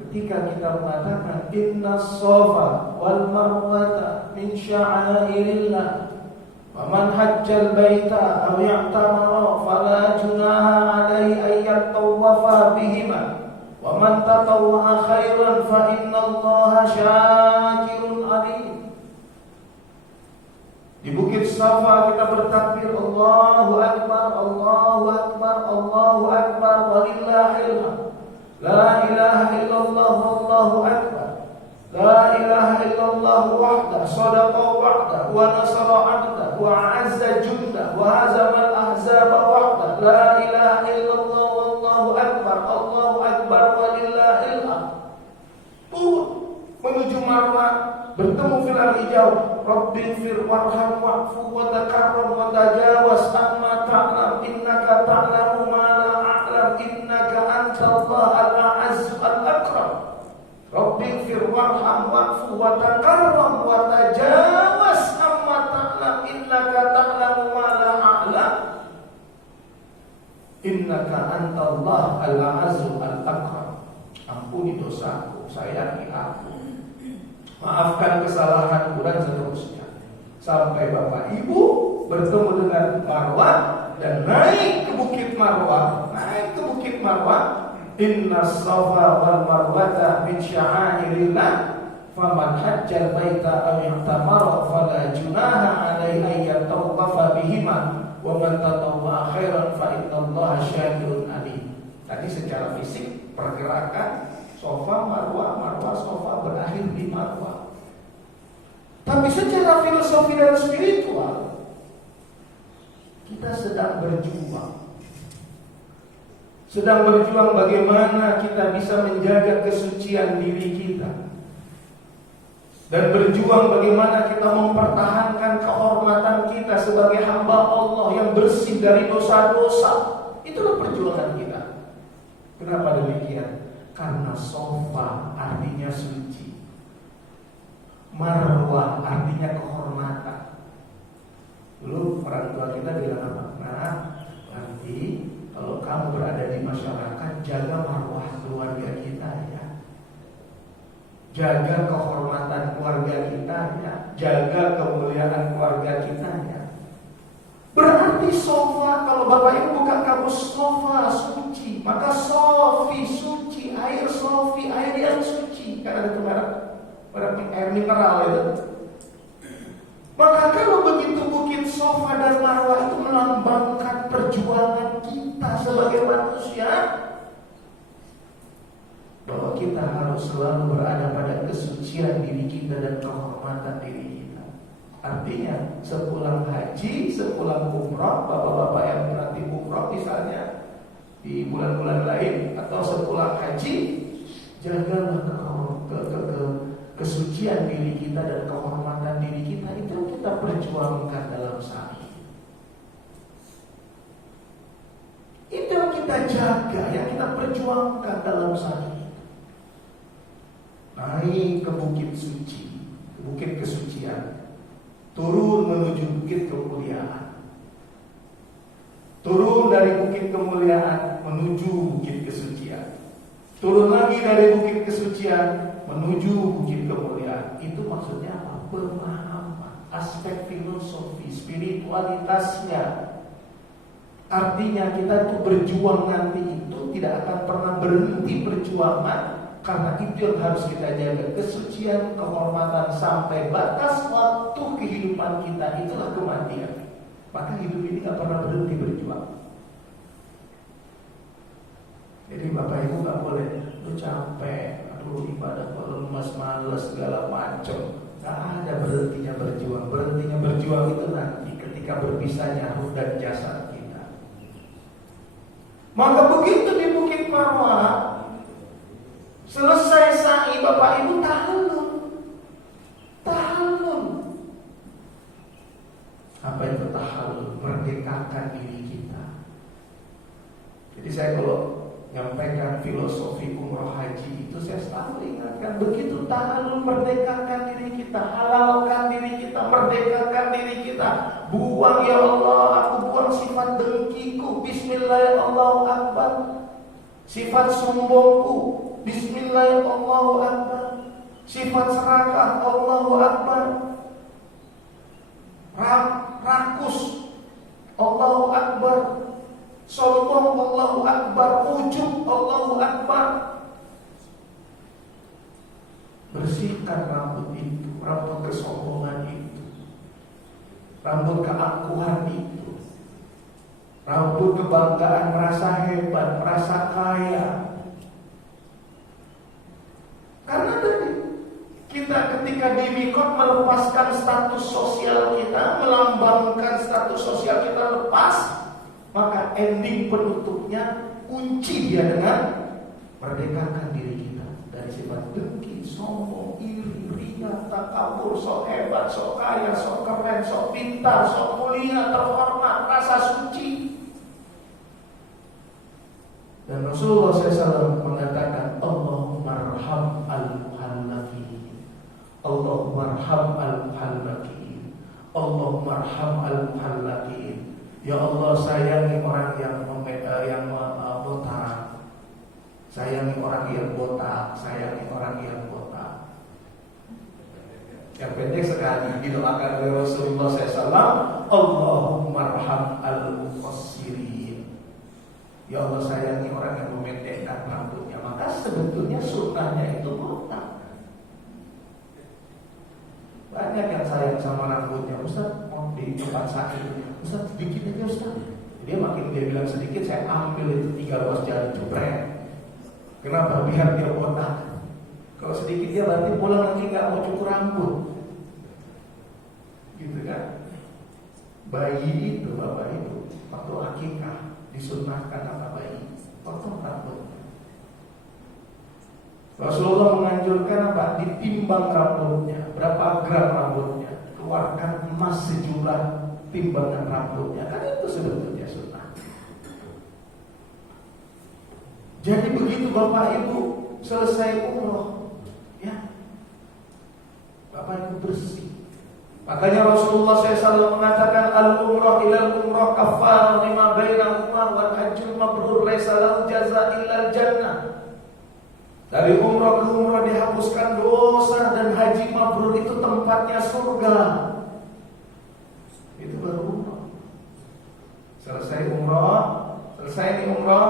ketika kita mengatakan inna safa wal marwata min sya'airillah wa man hajjal baita aw i'tamara fala junaha alaihi ay yatawafa bihima wa man tatawwa khairan fa innallaha syakirun alim. Di Bukit Safa kita bertakbir Allahu Akbar, Allahu Akbar, Allahu Akbar, walillahil hamd. La ilaha illallah, wallahu akbar. La ilaha illallah wahdah, sadaqa wa'dah, wa nasara 'abdah, wa 'azza jundah, wa hazama al-ahzaba wahdah. La ilaha illallah, wallahu akbar, Allahu akbar, walillahil hamd. Menuju Marwah, bertemu Hilal hijau. Rabbi fir warham wa'fu wa takarram wa tajawaz amma ta'lam innaka ta'lamu ma la a'lam innaka antallah al-a'azz al-akram. Rabbi fir warham wa'fu wa takarram wa tajawaz amma ta'lam innaka ta'lamu ma la a'lam innaka antallah al-a'azz al-akram. Ampuni dosaku, sayangi aku, maafkan kesalahanku dan seterusnya. Sampai Bapak Ibu bertemu dengan Marwah dan naik ke Bukit Marwah. Inna safa wal marwata min sya'airillah faman hajjal baita aw i'tamara fala junaha alaihi ay yatawafa bihima wa man tatawwa khairan fa innallaha syakirun alim. Tadi secara fisik pergerakan Safa Marwah, Safa berakhir di Marwah. Tapi secara filosofi dan spiritual kita sedang berjuang bagaimana kita bisa menjaga kesucian diri kita, dan berjuang bagaimana kita mempertahankan kehormatan kita sebagai hamba Allah yang bersih dari dosa-dosa. Itulah perjuangan kita. Kenapa demikian? Karena Safa artinya suci, Marwah artinya kehormatan. Dulu orang tua kita bilang apa? Nah, nanti kalau kamu berada di masyarakat, jaga marwah keluarga kita ya, jaga kehormatan keluarga kita ya, jaga kemuliaan keluarga kita ya. Berarti Safa, kalau Bapak Ibu buka kamus Safa suci, maka Sofi suci, air Sofi, air yang suci. Karena itu berarti air mineral itu. Maka kalau begitu Bukit Safa dan Marwah itu melambangkan perjuangan kita sebagai manusia, bahwa kita harus selalu berada pada kesucian diri kita dan kehormatan diri kita. Artinya sepulang haji, sepulang umrah, bapak-bapak yang nanti umrah misalnya di bulan-bulan lain, atau sepulang haji, jagalah kesucian diri kita dan kehormatan diri kita. Itu kita perjuangkan dalam sa'i. Itu yang kita jaga, yang kita perjuangkan dalam sa'i. Naik ke bukit suci, ke bukit kesucian, turun menuju bukit kemuliaan, turun dari bukit kemuliaan menuju bukit kesucian. turun lagi dari bukit kesucian menuju bukit kemuliaan. Itu maksudnya apa? Pemahaman, aspek filosofi, spiritualitasnya. Artinya kita itu berjuang nanti itu tidak akan pernah berhenti perjuangan, karena itu yang harus kita jaga, kesucian, kehormatan sampai batas waktu kehidupan kita, itulah kematian. Maka hidup ini gak pernah berhenti berjuang. Jadi Bapak Ibu gak boleh, lu capek, aduh ibadah kalau lemas males segala macam. Gak ada berhentinya berjuang. Berhentinya berjuang itu nanti ketika berpisahnya ruh dan jasad kita. Maka begitu di Bukit Marwah, selesai sa'i, Bapak Ibu tahallul. Apa itu tahallul? Merdekakan diri kita. Jadi saya kalau nyampaikan filosofi umroh haji itu, saya selalu ingatkan, begitu tahallul, merdekakan diri kita, halalkan diri kita, merdekakan diri kita. Buang, ya Allah, aku buang sifat dengkiku, bismillah, Allahu Akbar. Sifat sombongku, bismillah, Allahu Akbar. Sifat serakah, Allahu Akbar. Rakus, Allahu Akbar. Sombong, Allahu Akbar. Ujub, Allahu Akbar. Bersihkan rambut itu, rambut kesombongan itu, rambut keangkuhan itu, rambut kebanggaan, merasa hebat, merasa kaya. Karena tadi kita ketika di mikot melepaskan status sosial kita, melambangkan status sosial kita lepas, maka ending penutupnya kunci dia dengan merdekakan diri kita dari sifat dengki, sombong, iri, riya, takabur, sok hebat, sok kaya, sok keren, sok pintar, sok mulia, terhormat, rasa suci. Dan Rasulullah SAW mengatakan, Allahumma arham al-muhallaqin, Allahumma arham al-muhallaqin, Allahumma arham al-muhallaqin. Ya Allah, sayangi orang yang botak, sayangi orang yang botak, sayangi orang yang botak. Yang pendek sekali didoakan oleh Rasulullah SAW, Allahumma arham al-muqassirin. Ya Allah, sayangi orang yang memendekkan rambutnya. Maka sebetulnya sunnahnya itu botak. Banyak yang sayang sama rambutnya. Ustaz, mau di tempat sakit, Ustaz sedikit aja Ustaz. Dia bilang sedikit, saya ambil itu 3 ruas jari jepret. Kenapa? Biar dia botak. Kalau sedikit dia berarti pulang lagi gak mau cukur rambut. Gitu kan? Bayi itu, Bapak Ibu, waktu akikah disunnahkan apa bayi? Potong rambutnya. Rasulullah menganjurkan apa? Ditimbang rambutnya. Berapa gram rambutnya? Keluarkan emas sejumlah timbangan rambutnya. Kan itu sebetulnya sunnah. Jadi begitu Bapak Ibu selesai umroh, ya, Bapak Ibu bersih. Makanya Rasulullah SAW mengatakan, al-umrah ilal umrah kaffar lima bainahuma wal hajjul mabrur laisa lahu jazaa illal jannah. Dari umrah ke umrah dihapuskan dosa, dan haji mabrur itu tempatnya surga. Itu baru umrah. Selesai nih umrah,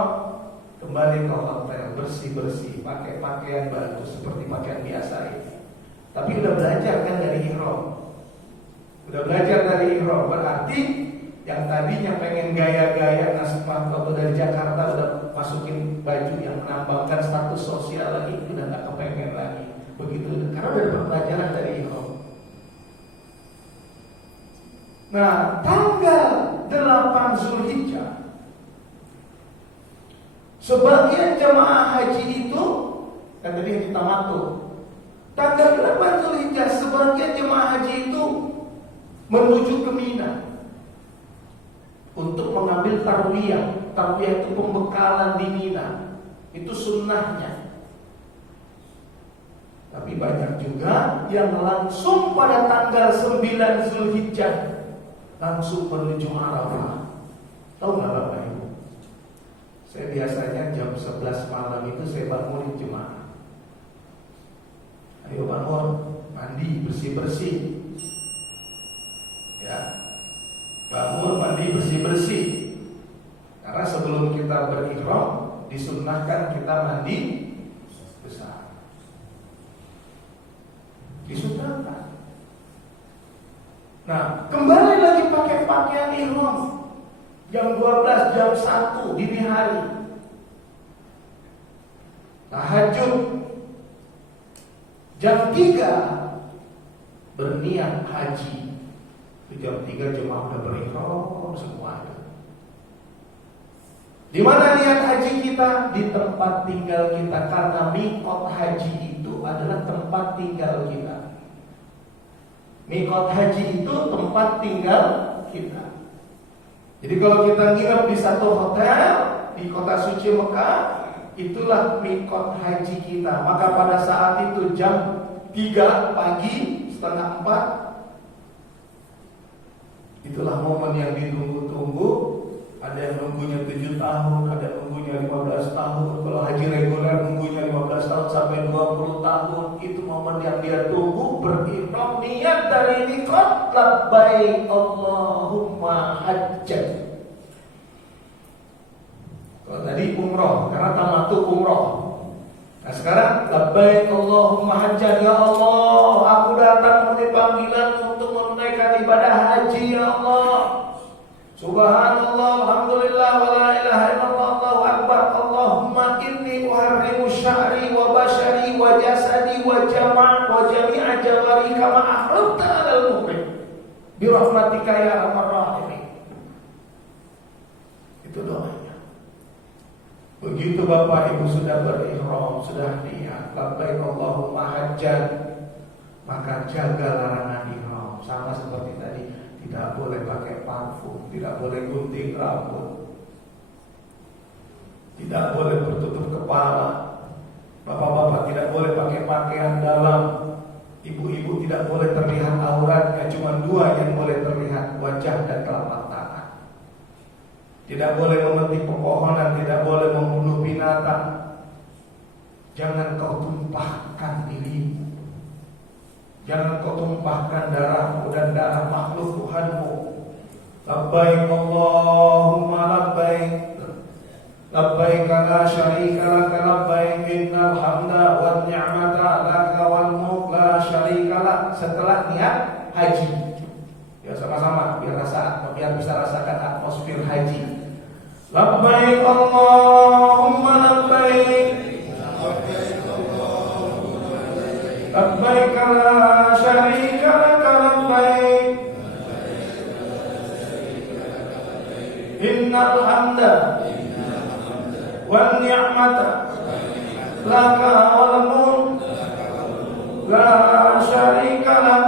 kembali ke hotel, bersih-bersih, pakai pakaian baru seperti pakaian biasa ini. Tapi udah belajar kan dari ihram. Berarti yang tadinya pengen gaya-gaya nasibah waktu dari Jakarta udah masukin baju yang menambahkan status sosial lagi, udah gak kepengen lagi. Begitu, karena udah dapat pelajaran dari ihram. Nah, tanggal 8 Zulhijjah, sebagian jemaah haji itu, kan tadi yang kita matur, tanggal 8 Zulhijjah sebagian jemaah haji itu menuju ke Mina untuk mengambil tarwiyah. Tarwiyah itu pembekalan di Mina. Itu sunnahnya. Tapi banyak juga yang langsung pada tanggal 9 Zulhijjah langsung menuju Arafah. Tahu nggak Bapak Ibu? Saya biasanya jam 11 malam itu saya bangunin jemaah. Ayo bangun, mandi, bersih-bersih. Ya. Bangun, mandi, bersih-bersih. Karena sebelum kita berihram disunnahkan kita mandi besar. Disunnahkan. Nah, kembali lagi pakai pakaian ihram. Jam 12, jam 1 dini hari. Tahajud. Jam 3 berniat haji. Jam 3 jemaah udah berihram semua ada. Di mana niat haji kita? Di tempat tinggal kita, karena miqat haji itu adalah tempat tinggal kita. Miqat haji itu tempat tinggal kita. Jadi kalau kita nginep di satu hotel di kota suci Mekah, itulah miqat haji kita. Maka pada saat itu jam 3 pagi, setengah 4, itulah momen yang ditunggu-tunggu. Ada yang nunggunya 7 tahun, ada yang nunggunya 15 tahun. Kalau haji reguler nunggunya 15 tahun sampai 20 tahun. Itu momen yang dia tunggu, berihram niat dari miqat, labbaik Allahumma hajjan. Kalau tadi umroh, karena tamattu umroh. Nah sekarang labbaik Allahumma hajjan. Ya Allah, aku datang memenuhi panggilan untuk menunaikan ibadah haji. Ya Allah, subhanallah, alhamdulillah, wa la ilaha illallah, Allahu akbar. Allahumma inni uharrimu sya'ri wa bashari wa jasadi wa jami'a jawari kama ahramta 'alal mu'min bi rahmatika ya arhamar rahimin. Itu doanya. Begitu Bapak Ibu sudah berihram, sudah niat labbaik Allahumma hajjan, maka jaga larangan ihram. Sama seperti tadi, tidak boleh pakai parfum, tidak boleh gunting rambut, tidak boleh bertutup kepala. Bapak-bapak tidak boleh pakai pakaian dalam. Ibu-ibu tidak boleh terlihat auratnya. Cuma 2 yang boleh terlihat, wajah dan telapak tangan. Tidak boleh memetik pepohonan, tidak boleh membunuh binatang. Jangan kau tumpahkan dirimu, jangan kau tumpahkan darahmu dan darah makhluk Tuhanmu. Labbaik Allahumma labbaik, labbaik la syarika laka labbaik, innal hamda wan ni'mata laka wal mulk la syarika lak. Setelah niat haji, ya sama-sama biar bisa rasakan atmosfer haji. Labbaik Allahumma labbaik, labbaik la syarika laka labbaik, innal hamda wan ni'mata laka wal mulk la syarika lak.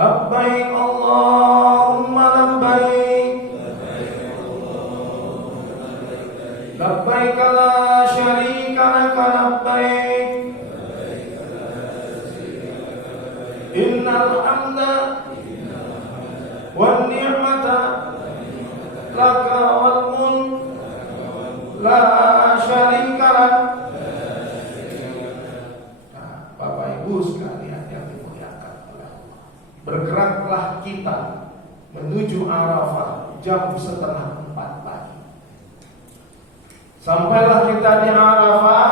Labbaik Allahumma labbaik, labbaik la syarika laka labbaik, innal hamda wan ni'mata laka wal mulk la syarika lak. Nah, Bapak Ibu sekalian yang dimuliakan oleh Allah, bergeraklah kita menuju Arafah jam 3:30 pagi. Sampailah kita di Arafah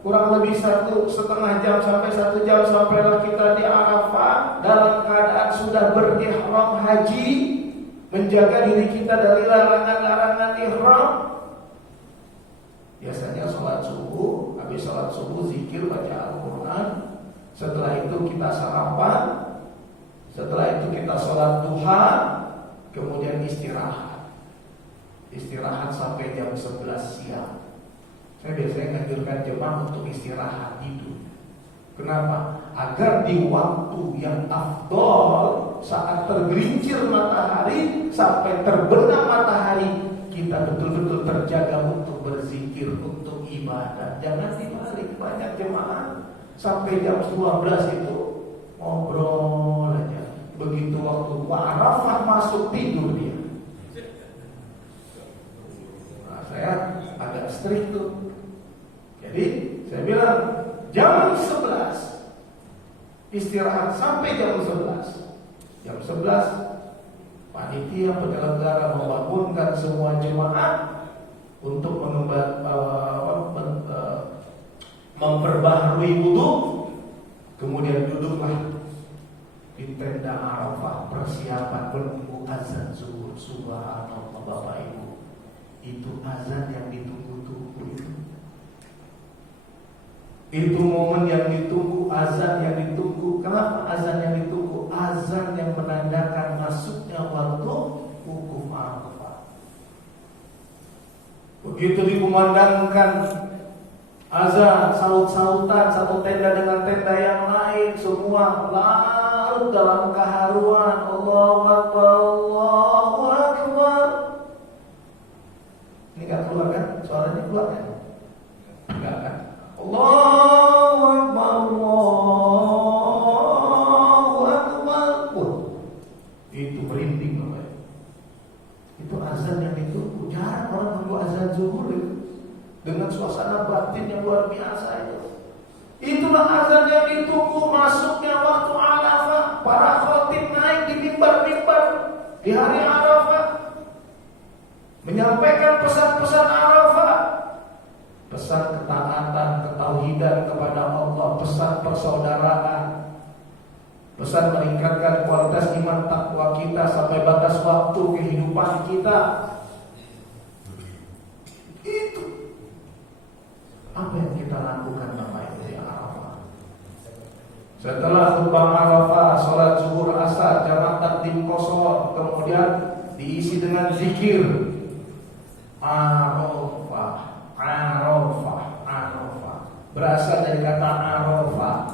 kurang lebih 1,5 jam sampai 1 jam. Sampailah kita di Arafah dalam keadaan sudah berihram haji, menjaga diri kita dari larangan-larangan ihram. Biasanya sholat subuh, habis sholat subuh zikir, baca Al-Quran. Setelah itu kita sarapan. Setelah itu kita sholat duha. Kemudian istirahat. Istirahat sampai jam 11 siang. Saya biasanya menganjurkan jemaah untuk istirahat tidur. Kenapa? Agar di waktu yang afdol, saat tergelincir matahari sampai terbenam matahari, kita betul-betul terjaga untuk berzikir, untuk ibadah. Jangan dibalik. Banyak jemaah sampai jam 12 itu ngobrol aja. Begitu waktu Arafah masuk, tidur dia. struktur. Jadi saya bilang jam 11 istirahat sampai jam 11. Jam 11 panitia penyelenggara membangunkan semua jemaah untuk memperbaharui wudu. Kemudian duduklah di tenda Arafah persiapan menunggu azan zuhur. Subhanallah Bapak Ibu, itu azan yang ditunggu-tunggu itu. Itu momen yang ditunggu, azan yang ditunggu. Kenapa azan yang ditunggu? Azan yang menandakan masuknya waktu wukuf Arafah. Begitu dikumandangkan azan, saut-sautan satu tenda dengan tenda yang lain, semua larut dalam keharuan. Allahu Akbar, Allahu Akbar. Ini gak keluar kan? Suaranya keluar kan? Enggak kan? Allahu Akbar, Allahu Akbar. Itu merinding Bapak. Itu azan yang ditunggu. Jarang orang nunggu azan zuhur itu. Dengan suasana batin yang luar biasa itu. Itulah azan yang ditunggu masuknya waktu Arafah. Para khatib naik di mimbar-mimbar di hari Arafah, menyampaikan pesan-pesan Arafah. Pesan ketaatan, ketauhidan kepada Allah, pesan persaudaraan, pesan meningkatkan kualitas iman takwa kita sampai batas waktu kehidupan kita. Itu apa yang kita lakukan Bapak Ibu di Arafah. Setelah khutbah Arafah, sholat zuhur asar, jamak takdim qashar, kemudian diisi dengan zikir Arafah. Arafah berasal dari kata Arafah.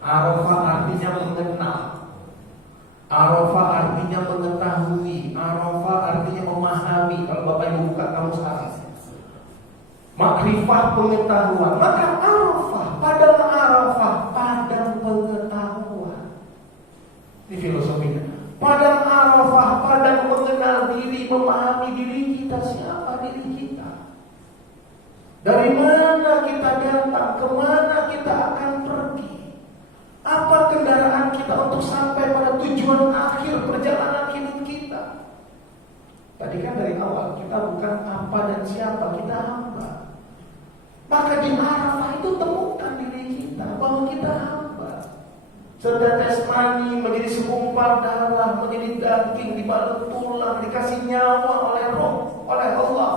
Arafah artinya mengenal. Arafah artinya mengetahui. Arafah artinya memahami. Kalau Bapak Ibu buka kamus arti makrifah, pengetahuan. Maka Arafah, padang Arafah, padang pengetahuan. Ini filosofinya. Padang Arafah, padang mengenal diri, memahami diri kita, siapa diri kita. Dari mana kita datang, kemana kita akan pergi. Apa kendaraan kita untuk sampai pada tujuan akhir perjalanan hidup kita. Tadi kan dari awal kita bukan apa dan siapa, kita hamba. Maka di Arafah itu temukan diri kita bahwa kita hamba. Setetes mani menjadi segumpal darah, menjadi daging, dibalut tulang, dikasih nyawa oleh Roh, oleh Allah.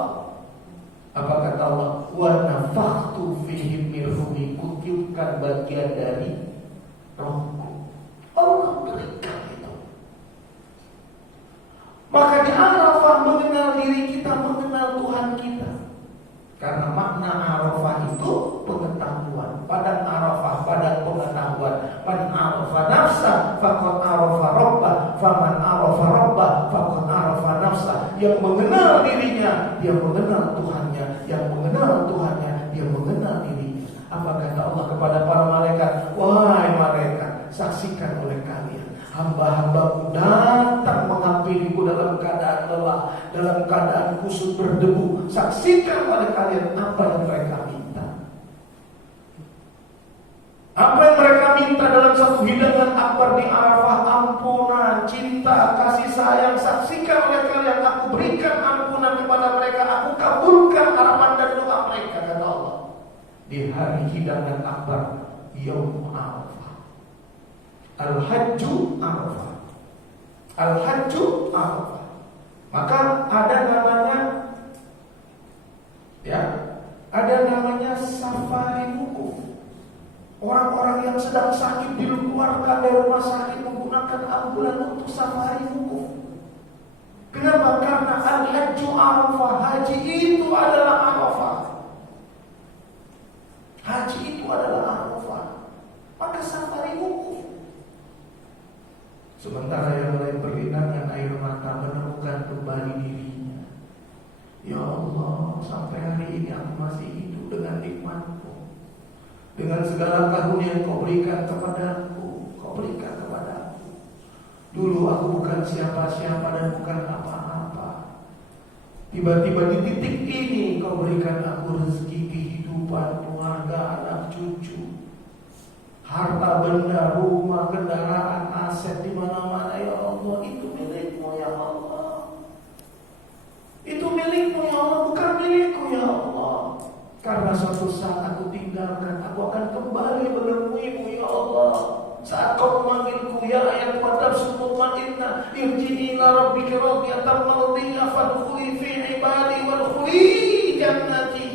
Apa kata Allah? Wa nafakhtu fihi min ruhi, kutiupkan bagian dari Rohku. Allah berikan itu. Maka di Arafah mengenal diri kita, mengenal Tuhan kita. Karena makna Arafah itu pengetahuan. Padang Arafah, padang pengetahuan. Man arafa nafsa faqad arafa rabbah, faman arafa rabbah faqad arafa nafsa. Yang mengenal dirinya, dia mengenal Tuhannya. Yang mengenal Tuhannya, dia mengenal dirinya. Apa kata Allah kepada para malaikat? Wahai malaikat, saksikan oleh kalian, hamba-hambaku datang menghampiriku dalam keadaan lelah, dalam keadaan kusut berdebu. Saksikan oleh kalian apa yang mereka minta. Apa yang mereka minta dalam satu hidangan akbar di Arafah? Ampunan, cinta, kasih sayang. Saksikan oleh kalian, aku berikan ampunan kepada mereka, aku kabulkan harapan dan doa mereka, kata Allah. Di hari hidangan akbar Yaum Arafah. Al-Hajju Arafah. Al-Hajju Arafah. Maka ada namanya, ya, ada namanya safari wukuf. Orang-orang yang sedang sakit dikeluarkan dari rumah sakit menggunakan ambulan untuk safari wukuf. Kenapa? Karena Al-Hajju Arafah. Haji itu adalah Arafah. Haji itu adalah Arafah. Maka safari wukuf. Sementara yang lain berlinangan air mata menemukan kembali dirinya. Ya Allah, sampai hari ini aku masih hidup dengan nikmat-Mu. Dengan segala karunia yang Kau berikan kepadaku, Kau berikan kepadaku. Dulu aku bukan siapa-siapa dan bukan apa-apa. Tiba-tiba di titik ini Kau berikan aku rezeki, kehidupan, keluarga, anak cucu, harta benda, rumah, kendaraan, aset di mana-mana. Ya Allah, itu milikmu ya Allah. Itu milikmu ya Allah, bukan milikku ya Allah. Karena suatu saat aku tinggalkan, aku akan kembali menemuimu ya Allah. Saat Kau memanggilku, ya ayat wa nafsul mutmainnah, irji'i ila rabbiki radiyatan mardiyah fadkhuli fi ibadi wadkhuli jannati.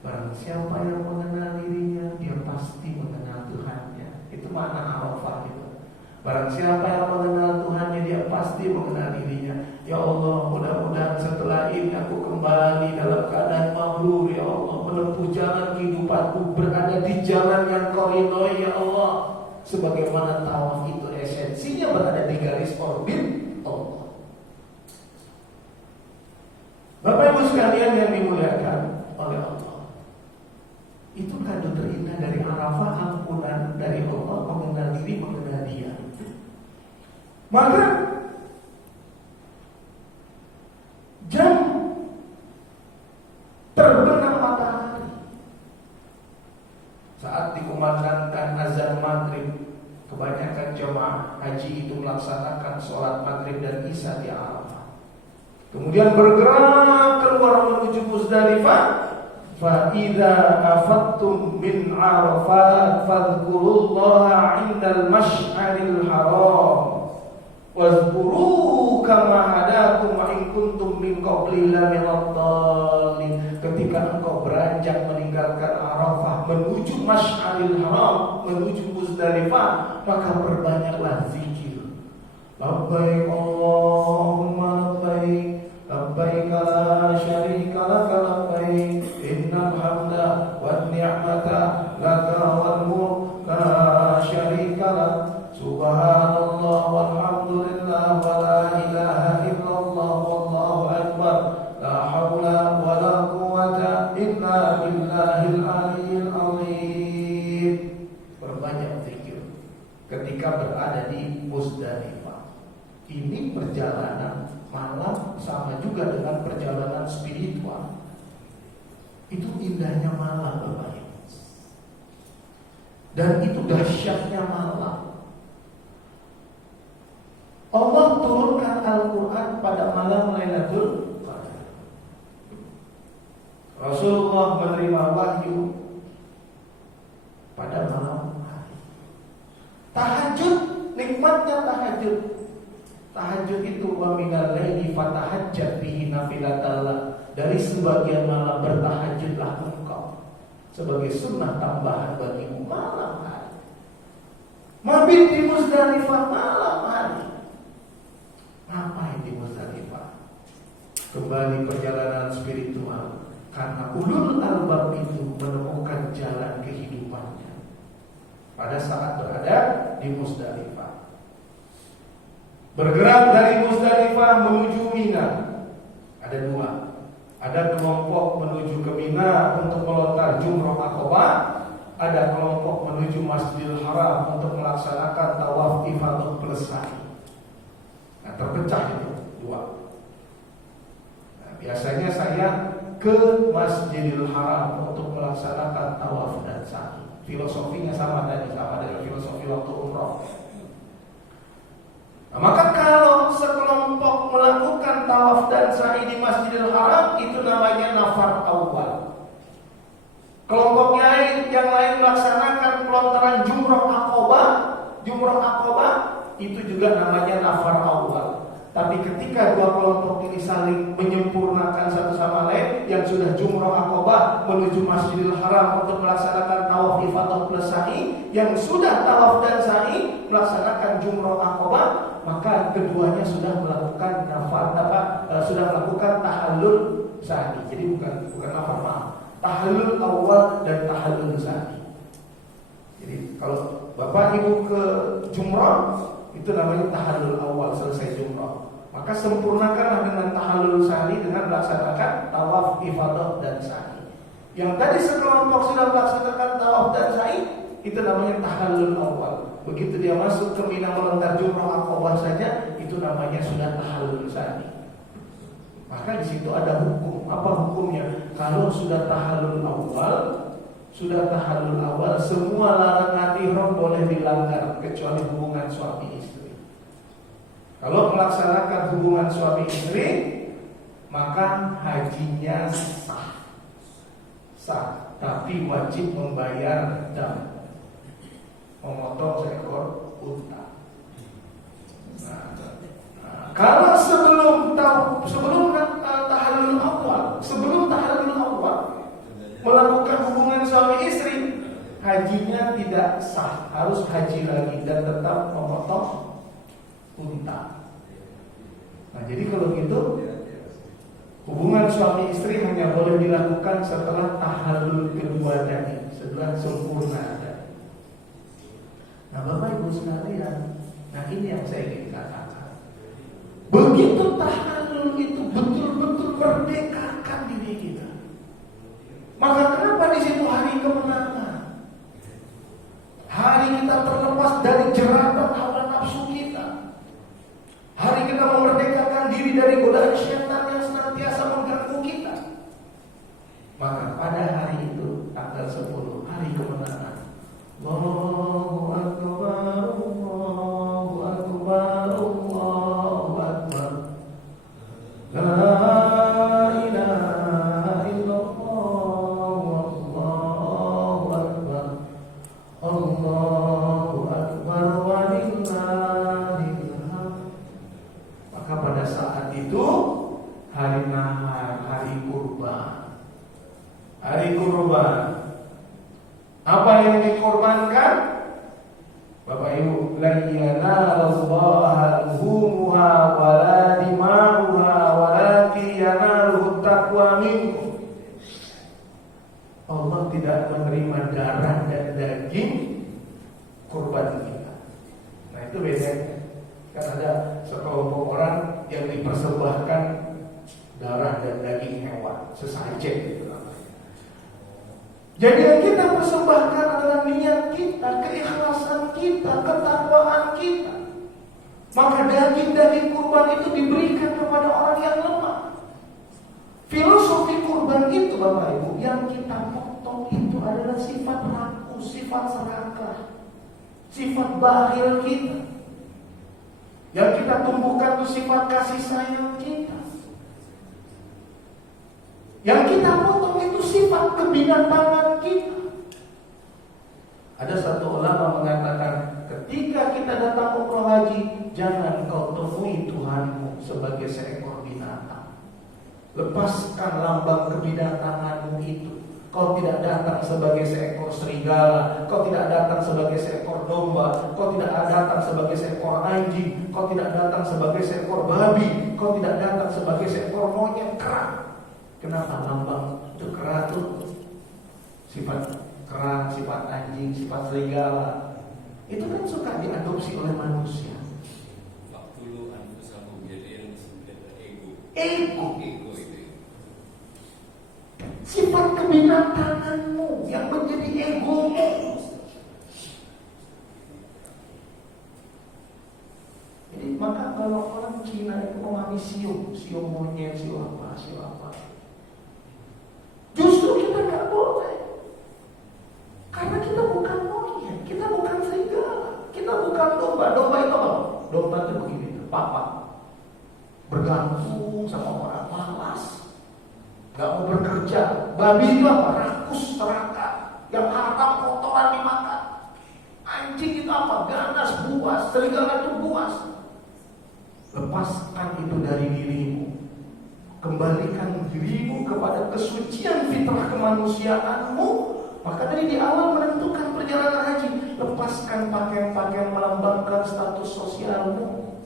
Barang siapa yang mengenal dirinya, dia pasti mengenal Tuhannya. Itu makna Arafah itu. Barang siapa yang mengenal Tuhannya, dia pasti mengenal dirinya. Ya Allah, mudah-mudahan setelah ini aku kembali dalam keadaan mabrur ya Allah, menempuh jalan kehidupanku, berada di jalan yang Kau ridhoi ya Allah. Sebagaimana tawaf itu esensinya berada di garis orbit Allah. Bapak Ibu sekalian yang dimuliakan oleh Allah, itu kado terindah dari Arafah, ampunan dari Allah, mengenal diri, mengenal Dia. Maka jam terbenam matahari saat dikumandangkan azan maghrib, kebanyakan jemaah haji itu melaksanakan sholat maghrib dan isya di Arafah. Kemudian bergerak keluar menuju Muzdalifah. Fa idza afattum min Arafat fadhkurullaha 'indal masy'aril haram wazkuru kama hadakum wa in kuntum min qabli la minadh-dhalin. Ketika engkau beranjak meninggalkan Arafah menuju Masy'aril Haram, menuju Muzdalifah, maka perbanyaklah zikir. Labbaik Allahumma labbaik, labbaik la syarika laka labbaik, innal hamda wan ni'mata laka wal mulk la syarika lak, subhanallah walhamdulillah wa la ilaha illallah wallahu akbar, la haula wa la quwwata illa billahil aliyyil azim. Perbanyak zikir ketika berada di Muzdalifah. Ini perjalanan malam sama juga dengan perjalanan spiritual. Itu indahnya malam, Bapak Ibu. Dan itu dahsyatnya malam. Allah turunkan Al-Quran pada malam Lailatul Qadar. Rasulullah menerima wahyu pada malam hari. Tahajud, nikmatnya tahajud. Tahajud itu wa minal laili fatahajjat bihi nafilatan. Dari sebagian malam bertahajudlah engkau sebagai sunnah tambahan bagimu malam hari. Mabit di Muzdalifah malam hari. Ngapain di Muzdalifah? Kembali perjalanan spiritual. Karena ulul albab itu menemukan jalan kehidupannya pada saat berada di Muzdalifah. Bergerak dari Muzdalifah menuju Mina. Ada dua. Ada kelompok menuju ke Mina untuk melontar jumrah Aqabah. Ada kelompok menuju Masjidil Haram untuk melaksanakan tawaf ifadah plus sa'i. Nah, terpecah itu dua. Nah, biasanya saya ke Masjidil Haram untuk melaksanakan tawaf dan sa'i. Filosofinya sama tadi, sama dengan filosofi waktu umroh. Nah, maka kalau sekelompok melakukan tawaf dan sa'i di Masjidil Haram, itu namanya nafar awal. Kelompok yang lain melaksanakan pelontaran jumrah Aqabah. Jumrah Aqabah itu juga namanya nafar awal. Tapi ketika dua kelompok ini saling menyempurnakan satu sama lain, yang sudah jumrah Aqabah menuju Masjidil Haram untuk melaksanakan tawaf ifadah plus sa'i, yang sudah tawaf dan sa'i melaksanakan jumrah Aqabah, maka keduanya sudah melakukan sudah melakukan tahallul sa'i. Jadi bukan nafar, maaf. Tahallul awal dan tahallul sa'i. Jadi kalau Bapak Ibu ke jumrah, itu namanya tahallul awal, selesai jumrah. Maka sempurnakanlah dengan tahallul sa'i dengan melaksanakan tawaf ifadah dan sa'i. Yang tadi sekelompok sudah melaksanakan tawaf dan sa'i, itu namanya tahallul awal. Begitu dia masuk ke Mina melontar jumrah Aqabah saja, itu namanya sudah tahallul sa'i. Maka di situ ada hukum. Apa hukumnya? Kalau sudah tahallul awal, semua larangan ihram boleh dilanggar kecuali hubungan suami istri. Kalau melaksanakan hubungan suami istri, maka hajinya sah, tapi wajib membayar dam, memotong seekor unta. Kalau sebelum tahallul awal melakukan hubungan suami istri, hajinya tidak sah, harus haji lagi dan tetap memotong unta. Nah, jadi kalau gitu hubungan suami istri hanya boleh dilakukan setelah tahallul kedua tadi, setelah sempurna tadi. Nah, Bapak Ibu sekalian, nah ini yang saya ingin katakan. Begitu tahallul itu betul-betul merdekakan diri kita. Maka kenapa di situ hari kemenangan? Hari kita terlepas dari jeratan hawa nafsu kita. Hari kita memerdekakan diri dari godaan syaitan yang senantiasa mengganggu kita. Maka pada hari itu tanggal 10, hari kemenangan. Allahu Akbar, Allahu Akbar, Allahu Akbar. La ilaha illallah, Allahu Akbar, Allahu Akbar walillahil hamd. Maka pada saat itu hari nahar, hari kurban. Hari kurban. Apa yang dikorbankan? Bapak Ibu, la yanalallaha luhumuha wala dima'uha walakin yanaluhu taqwa minkum. Allah tidak menerima darah dan daging kurban kita. Nah, itu bedanya. Kan ada sekelompok orang yang dipersembahkan darah dan daging hewan sesajen gitu. Jadi yang kita persembahkan adalah niat kita, keikhlasan kita, ketakwaan kita. Maka daging-daging kurban itu diberikan kepada orang yang lemah. Filosofi kurban itu, Bapak Ibu, yang kita potong itu adalah sifat rakus, sifat serakah, sifat bakhil kita. Yang kita tumbuhkan itu sifat kasih sayang kita. Yang kita potong itu sifat kebinatangan kita. Ada satu ulama mengatakan, ketika kita datang umroh haji, jangan kau temui Tuhanmu sebagai seekor binatang. Lepaskan lambang kebinatanganmu itu. Kau tidak datang sebagai seekor serigala, kau tidak datang sebagai seekor domba, kau tidak datang sebagai seekor anjing, kau tidak datang sebagai seekor babi, kau tidak datang sebagai seekor monyet kera. Kenapa? Lambang itu kera itu sifat kera, sifat anjing, sifat serigala. Itu kan suka diadopsi oleh manusia. Ego itu. Sifat kebinatanganmu yang menjadi egomu. Jadi maka kalau orang Cina itu memahami siung monyet, siung apa. Justru kita gak boleh. Karena kita bukan monyet, kita bukan serigala, kita bukan domba. Domba itu apa? Domba itu begini, papa bergantung sama orang, malas, gak mau bekerja. Babi itu apa? Rakus, serakah, yang harta kotoran dimakan. Anjing itu apa? Ganas, buas. Serigala itu buas. Lepaskan itu dari dirimu. Kembalikan dirimu kepada kesucian fitrah kemanusiaanmu. Maka dari di awal menentukan perjalanan haji, lepaskan pakaian-pakaian melambangkan status sosialmu.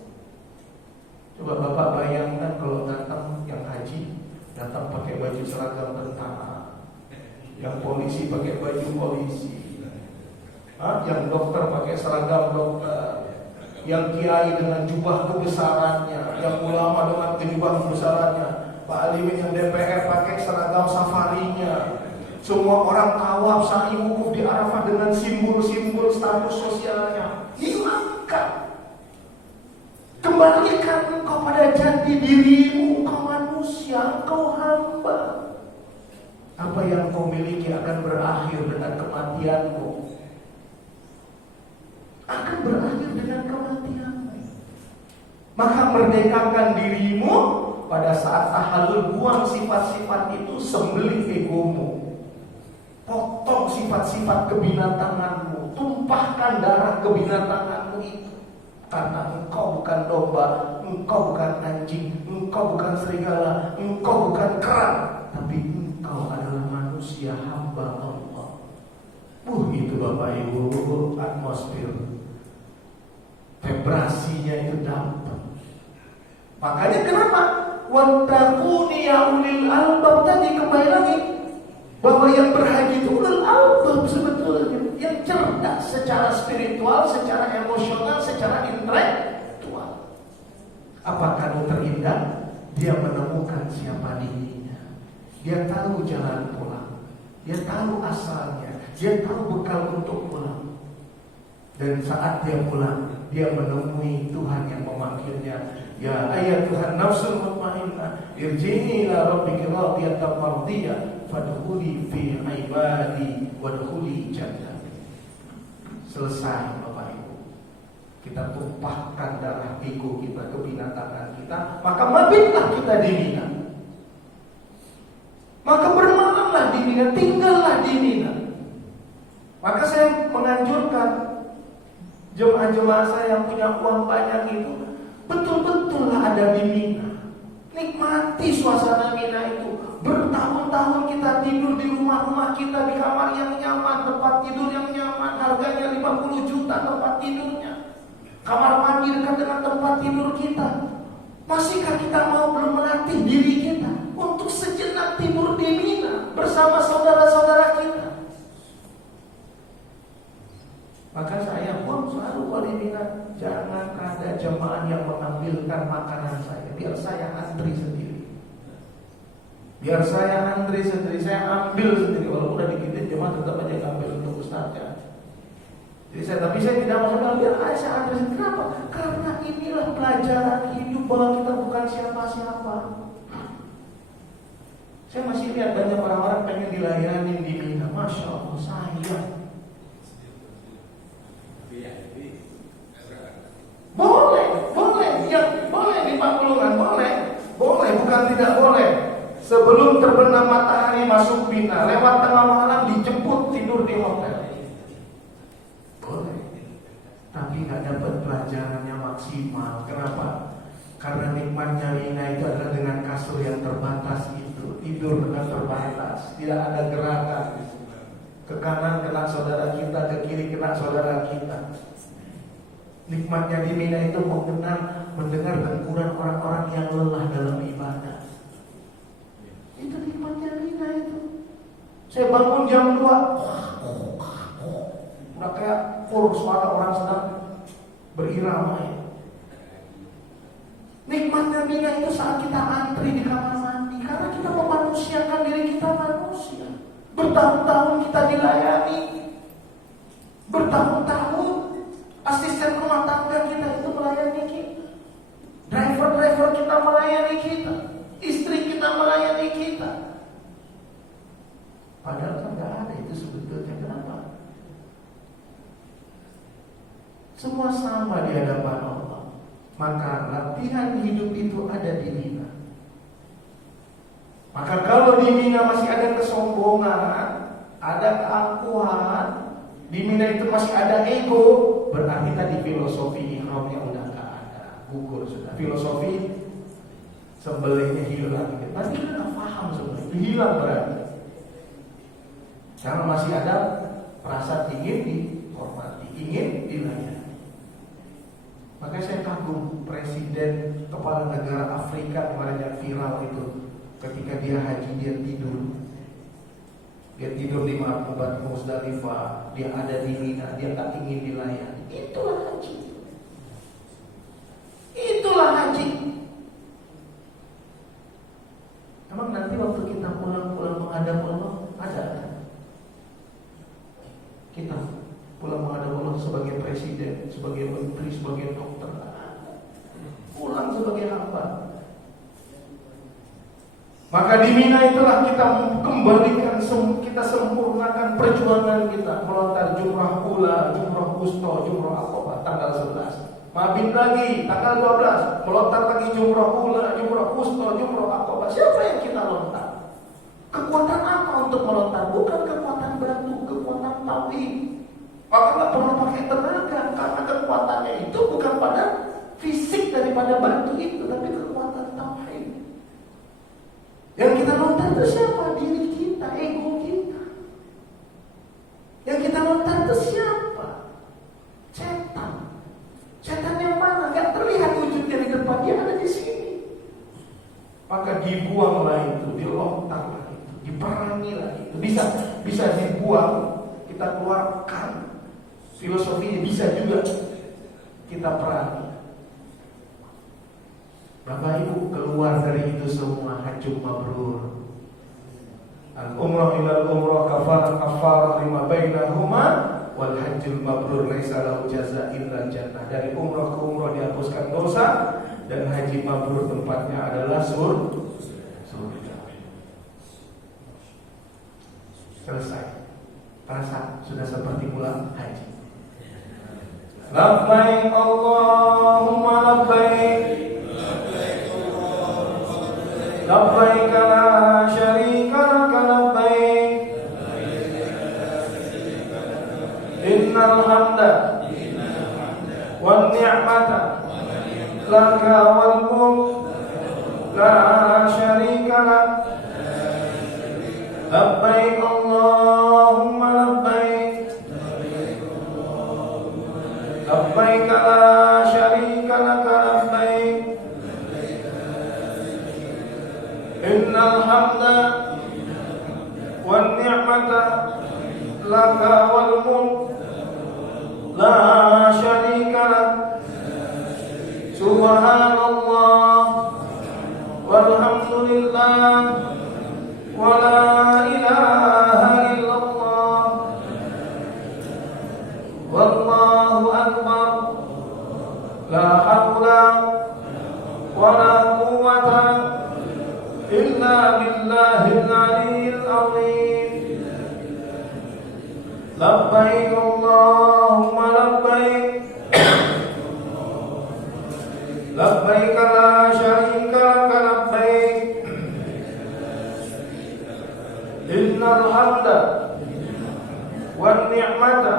Coba Bapak bayangkan kalau datang yang haji, datang pakai baju seragam tentara, yang polisi pakai baju polisi, yang dokter pakai seragam dokter, yang kiai dengan jubah kebesarannya, yang ulama dengan jubah kebesarannya, Pak Alimin yang DPR pakai seragam safarinya. Semua orang tawaf sa'i wukuf di Arafah dengan simbol-simbol status sosialnya. Hilangkan. Kembalikan engkau pada jati dirimu. Engkau manusia, engkau hamba. Apa yang kau miliki akan berakhir dengan kematianmu. Akan berakhir dengan kematianmu. Maka merdekakan dirimu. Pada saat tahallul, buang sifat-sifat itu, sembelih egomu. Potong sifat-sifat kebinatanganmu. Tumpahkan darah kebinatanganmu itu. Karena engkau bukan domba, engkau bukan anjing, engkau bukan serigala, engkau bukan kerang, tapi engkau adalah manusia, hamba Allah. Itu Bapak Ibu, atmosfer vibrasinya itu dapat. Makanya kenapa? Wattaquni ya ulil albab, tadi kembali lagi bahwa yang berhaji itu ulil albab sebetulnya, yang cerdas secara spiritual, secara emosional, secara intelektual. Apakah kamu terindah? Dia menemukan siapa dirinya. Dia tahu jalan pulang. Dia tahu asalnya. Dia tahu bekal untuk pulang. Dan saat dia pulang, dia menemui Tuhan yang memanggilnya. Ya ayyatuhan nafsul mutmainnah, irji'i ila rabbiki radiyatan mardiyah, fadkhuli fi ibadi wadkhuli jannati. Selesai Bapak Ibu. Kita tumpahkan darah ego kita, kebinatangan kita, maka mabitlah kita di Mina. Maka bermalamlah di Mina, tinggallah di Mina. Maka saya menganjurkan jemaah-jemaah saya yang punya uang banyak itu, betul-betullah ada di Mina. Nikmati suasana Mina itu. Bertahun-tahun kita tidur di rumah-rumah kita, di kamar yang nyaman, tempat tidur yang nyaman, harganya 50 juta tempat tidurnya. Kamar mandi dekat dengan tempat tidur kita. Masihkah kita mau belum melatih diri kita untuk sejenak tidur di Mina bersama saudara-saudara kita? Maka saya pun selalu wali Mina, jangan ada jemaah yang mengambilkan makanan saya, biar saya antri sendiri. Biar saya antri sendiri, saya ambil sendiri. Walaupun udah dikitin jemaah tetap aja ngambil untuk ustaznya. Jadi tapi saya tidak mau biar saya antri sendiri. Kenapa? Karena inilah pelajaran hidup bahwa kita bukan siapa-siapa. Saya masih lihat banyak orang-orang pengen dilayanin di Mina. Masya Allah, sayang. Boleh, ya boleh di Pakulungan, boleh, bukan tidak boleh. Sebelum terbenam matahari masuk Mina, lewat tengah malam dijemput tidur di hotel. Boleh, tapi nggak dapat pelajarannya maksimal. Kenapa? Karena nikmatnya Mina itu adalah dengan kasur yang terbatas itu, tidur dengan terbatas, tidak ada gerakan. Ke kanan kena saudara kita, ke kiri kena saudara kita. Nikmatnya di Mina itu mendengar dengkuran orang-orang yang lelah dalam ibadah. Itu nikmatnya Mina itu. Saya bangun jam 2, udah kayak suara orang sedang berirama ya. Nikmatnya Mina itu saat kita antri di kamar mandi, karena kita memanusiakan diri kita manusia. Bertahun-tahun kita dilayani, bertahun-tahun asisten rumah tangga kita itu melayani kita, driver kita melayani kita, istri kita melayani kita. Padahal kan gak ada itu sebetulnya. Kenapa? Semua sama di hadapan Allah. Maka latihan hidup itu ada di Mina. Maka kalau di Mina masih ada kesombongan, ada keangkuhan, di Mina itu masih ada ego, berarti tadi filosofi ihramnya udah gak ada, gugur sudah. Filosofi sembelihnya hilang. Nanti kita gak paham sebenarnya, itu hilang berarti. Karena masih ada perasaan ingin dihormati, ingin dilayani. Makanya saya kagum presiden kepala negara Afrika kemarin yang viral itu. Ketika dia haji, dia tidur. Dia tidur di Maqbat Muzdalifah, dia ada di Mina, dia tak ingin dilayani. Itulah haji. Itulah haji. Emang nanti waktu kita pulang menghadap Allah, ada? Kita pulang menghadap Allah sebagai presiden, sebagai menteri, sebagai dokter, ada. sebagai hamba. Maka di Mina itulah kita kembalikan, kita sempurnakan perjuangan kita melontar jumrah ula, jumrah wusta, jumrah aqabah tanggal 11. Mabit lagi tanggal 12, melontar lagi jumrah ula, jumrah wusta, jumrah aqabah. Siapa yang kita lontar? Kekuatan apa untuk melontar? Bukan kekuatan batu, kekuatan tauhid. Maka nggak perlu pakai tenaga, karena kekuatannya itu bukan pada fisik daripada batu itu, tapi kekuatan tauhid. Yang kita lontar itu siapa? Diri kita, ego kita. Yang kita lontar itu siapa? Setan. Setan yang mana? Gak terlihat wujudnya di depan, dia ada di sini. Maka dibuanglah itu, dilontarlah itu, diperangilah itu. Bisa dibuang, kita keluarkan. Filosofinya bisa juga kita perangi. Bapak Ibu, keluar dari itu semua hajjum mabrur. Al-umrah ilal umrah kafarah lima bainahuma wal hajjul mabrur laisa lahu jazaa illa jannah. Dari umrah ke umrah dihapuskan dosa, dan haji mabrur tempatnya adalah surga. Selesai. Terasa sudah seperti pulang haji. Labbaik Allahumma labbaik, labbaik la syarika laka labbaik, innal hamda wan ni'mata laka wal mulk la syarika lak. Labbaik Allahumma labbaik, labbaik la syarika laka labbaik, innal hamda wan ni'mata laka wal mulk la syarika lak. Subhanallah walhamdulillah wa la ilaha illallah wallahu akbar, la haula wa la quwwata illa billahil aliyyil azim. Labbaik Allahumma labbaik, labbaik la syarika laka labbaik, innal hamda wan ni'mata,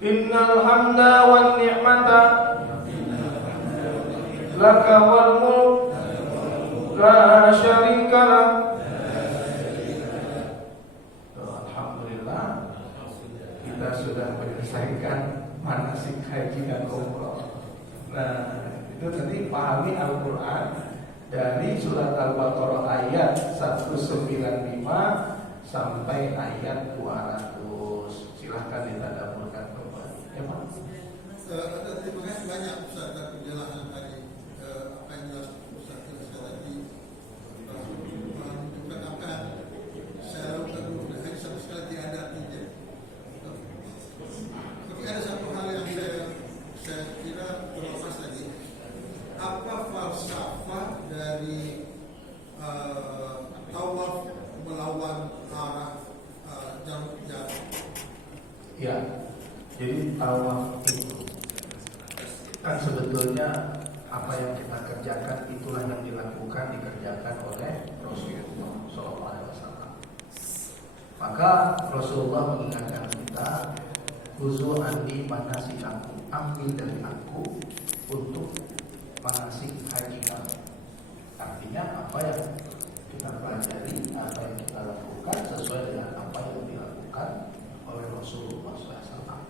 innal hamda wan ni'mata laka wal mulk la syarika lak. Alhamdulillah, kita sudah menyelesaikan manasik haji dan umrah. Nah, itu tadi pahami Al-Quran dari surat Al-Baqarah ayat 195 sampai ayat 200. Silahkan ditadabburkan kembali. Ya Pak. Terima kasih banyak Ustaz atas penjelasan tadi. Apa yang jelas Ustaz jelaskan tadi menunjukkan apa saya lakukan dulu dan haji sama sekali tidak ada artinya. Tapi ada satu hal yang saya kira terlepas tadi. Apa falsafah dari tawaf melawan arah jarum? Ya, jadi tawaf itu kan sebetulnya apa yang kita kerjakan itulah yang dikerjakan oleh Rasulullah SAW. Maka Rasulullah mengingatkan kita, khuzu andi manasikakum, ambil dari aku untuk manasik haji kamu. Artinya apa yang kita pelajari, apa yang kita lakukan sesuai dengan apa yang dilakukan oleh Rasulullah SAW.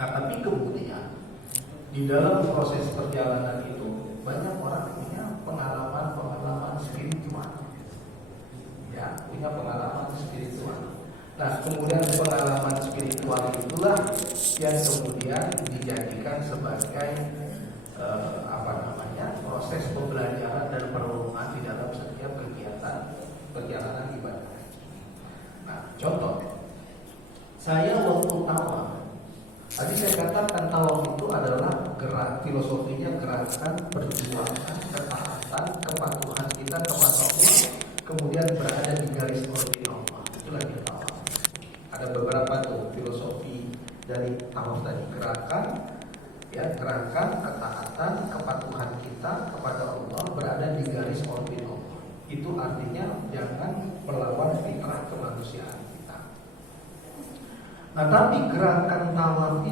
Nah, tapi kemudian di dalam proses perjalanan itu banyak orang punya pengalaman spiritual, ya, punya pengalaman spiritual. Nah, kemudian pengalaman spiritual itulah yang kemudian dijadikan sebagai proses pembelajaran dan perenungan di dalam setiap kegiatan perjalanan ibadah. Nah, contoh, saya waktu tawaf, tadi saya katakan tawaf itu adalah gerak, filosofinya gerakan perjuangan ketaatan kepatuhan kita kepada Allah, kemudian berada di garis orbit Allah. Itulah dia tawaf. Ada beberapa tuh filosofi dari tawaf tadi, gerakan ketaatan kepatuhan kita kepada Allah, berada di garis orbit Allah. Itu artinya jangan melawan fitrah kemanusiaan kita. Nah, tapi gerakan tawaf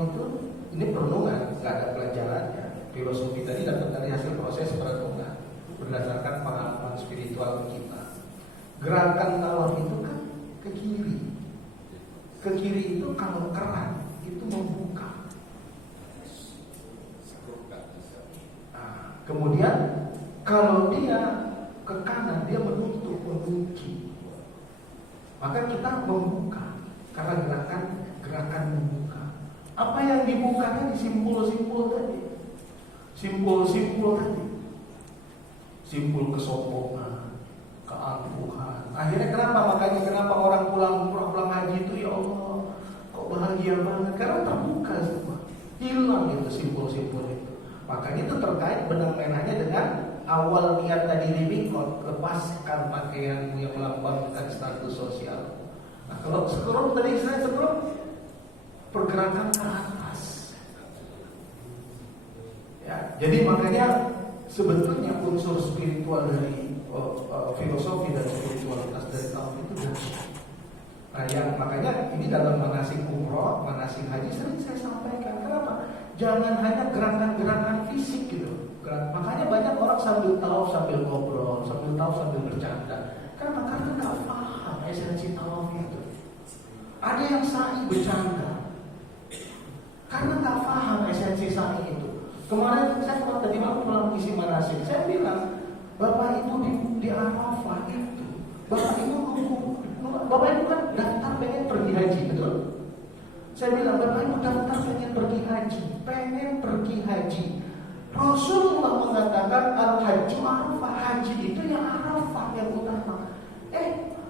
itu ini perenungan, nggak ada pelajarannya. Filosofi tadi dapat dari hasil proses perenungan berdasarkan pengalaman spiritual kita. Gerakan tawaf itu kan ke kiri. Ke kiri itu kalau keran itu membuka. Nah, kemudian kalau dia ke kanan dia menutup, mengunci. Maka kita membuka karena gerakan membuka. Apa yang dibukanya di simpul-simpul tadi. Simpul-simpul tadi. Simpul kesombongan, keangkuhan. Akhirnya kenapa orang pulang haji itu ya Allah kok bahagia banget, karena terbuka semua, hilang itu simpul-simpul itu. Makanya itu terkait benang merahnya dengan awal niat tadi di mikot, lepaskan pakaianmu yang melambangkan status sosial. Nah, kalau scroll tadi saya pergerakan ke atas. Ya, jadi makanya sebetulnya unsur spiritual dari filosofi dan spiritualitas dari tawaf itu dahsyat. Nah, yang makanya ini dalam manasik umroh, manasik haji sering saya sampaikan. Kenapa? Jangan hanya gerakan-gerakan fisik gitu. Makanya banyak orang sambil tawaf sambil ngobrol, sambil tawaf sambil bercanda. Karena nggak paham esensi tawaf itu. Ada yang sa'i bercanda karena nggak paham esensi sa'i itu. Kemarin saya tadi malam dalam isi manasik, saya bilang Bapak Ibu di Arafah itu, Bapak Ibu kan daftar pengen pergi haji, betul? Saya bilang Bapak Ibu daftar pengen pergi haji. Rasulullah mengatakan al-hajju Arafah, haji itu yang Arafah yang utama.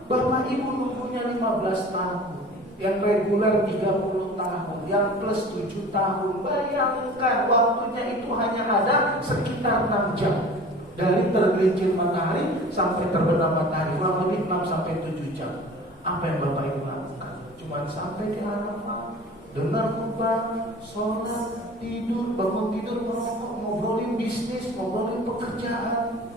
Bapak Ibu nunggunya 15 tahun, yang reguler 30 tahun, yang plus 7 tahun. Bayangkan waktunya itu hanya ada sekitar 6 jam. Dari tergelincir matahari sampai terbenam matahari, kurang lebih 6 sampai 7 jam. Apa yang Bapak Ibu lakukan? Cuma sampai di Arafah, dengar khutbah, sholat, tidur, bangun tidur, merokok, ngobrolin bisnis, ngobrolin pekerjaan.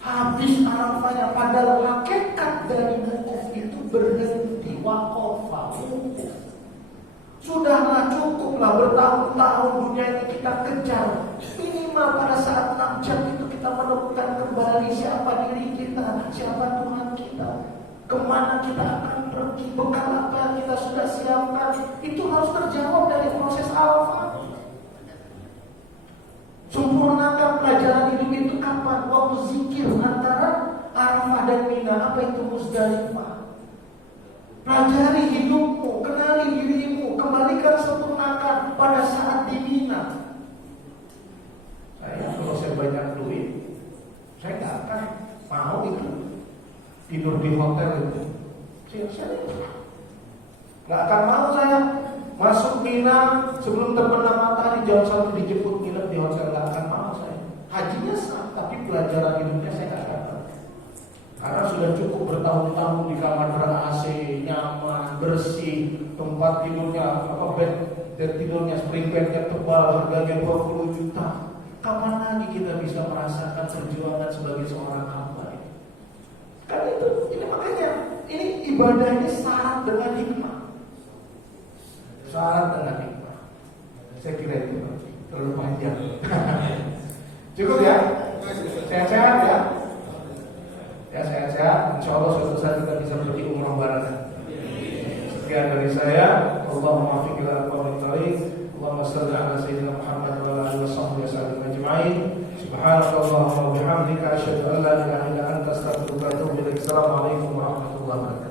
Habis Arafahnya, padahal hakikat dari wukuf itu berhenti, waqafa, wukuf. Sudahlah, cukuplah bertahun-tahun dunia ini kita kejar. Minimal pada saat 6 jam itu kita menemukan kembali siapa diri kita, siapa Tuhan kita, kemana kita akan pergi, bekal apa yang kita sudah siapkan. Itu harus terjawab dari proses Arafah. Sempurnakan pelajaran hidup itu kapan? Waktu zikir antara Arafah dan Mina. Apa itu Muzdalifah? Pelajari hidupmu, kenali dirimu, kembalikan, sempurnakan pada saat di Mina. Kalau saya banyak duit, saya nggak akan mau itu tidur di hotel itu. Saya nggak akan mau saya masuk Mina sebelum terbenam matahari jam 1 dijemput nginep di hotel. Nggak akan mau saya. Hajinya sah, tapi pelajaran hidupnya saya nggak dapat. Karena sudah cukup bertahun-tahun di kamar ber-AC, nyaman, bersih, tempat tidurnya, bed tidurnya, spring bednya tebal, harganya 20 juta. Kapan lagi kita bisa merasakan perjuangan sebagai seorang hamba? Karena itu, ini makanya ini ibadah ini syarat dengan hikmah. Syarat dengan hikmah. Saya kira itu terlalu panjang. Cukup ya? Sehat-sehat ya? Ya, sehat-sehat. Insya Allah suatu saat kita bisa pergi umrah bareng. Sekian dari saya. Allahumma fiqh ila aqwamit thariq. Allahumma salli ala sayyidina Muhammad wa ala alihi wa sahbihi wasallam ajma'in. Subhanakallahumma wa bihamdika asyhadu an la ilaha illa anta astaghfiruka wa atubu ilaik. Assalamualaikum warahmatullahi wabarakatuh.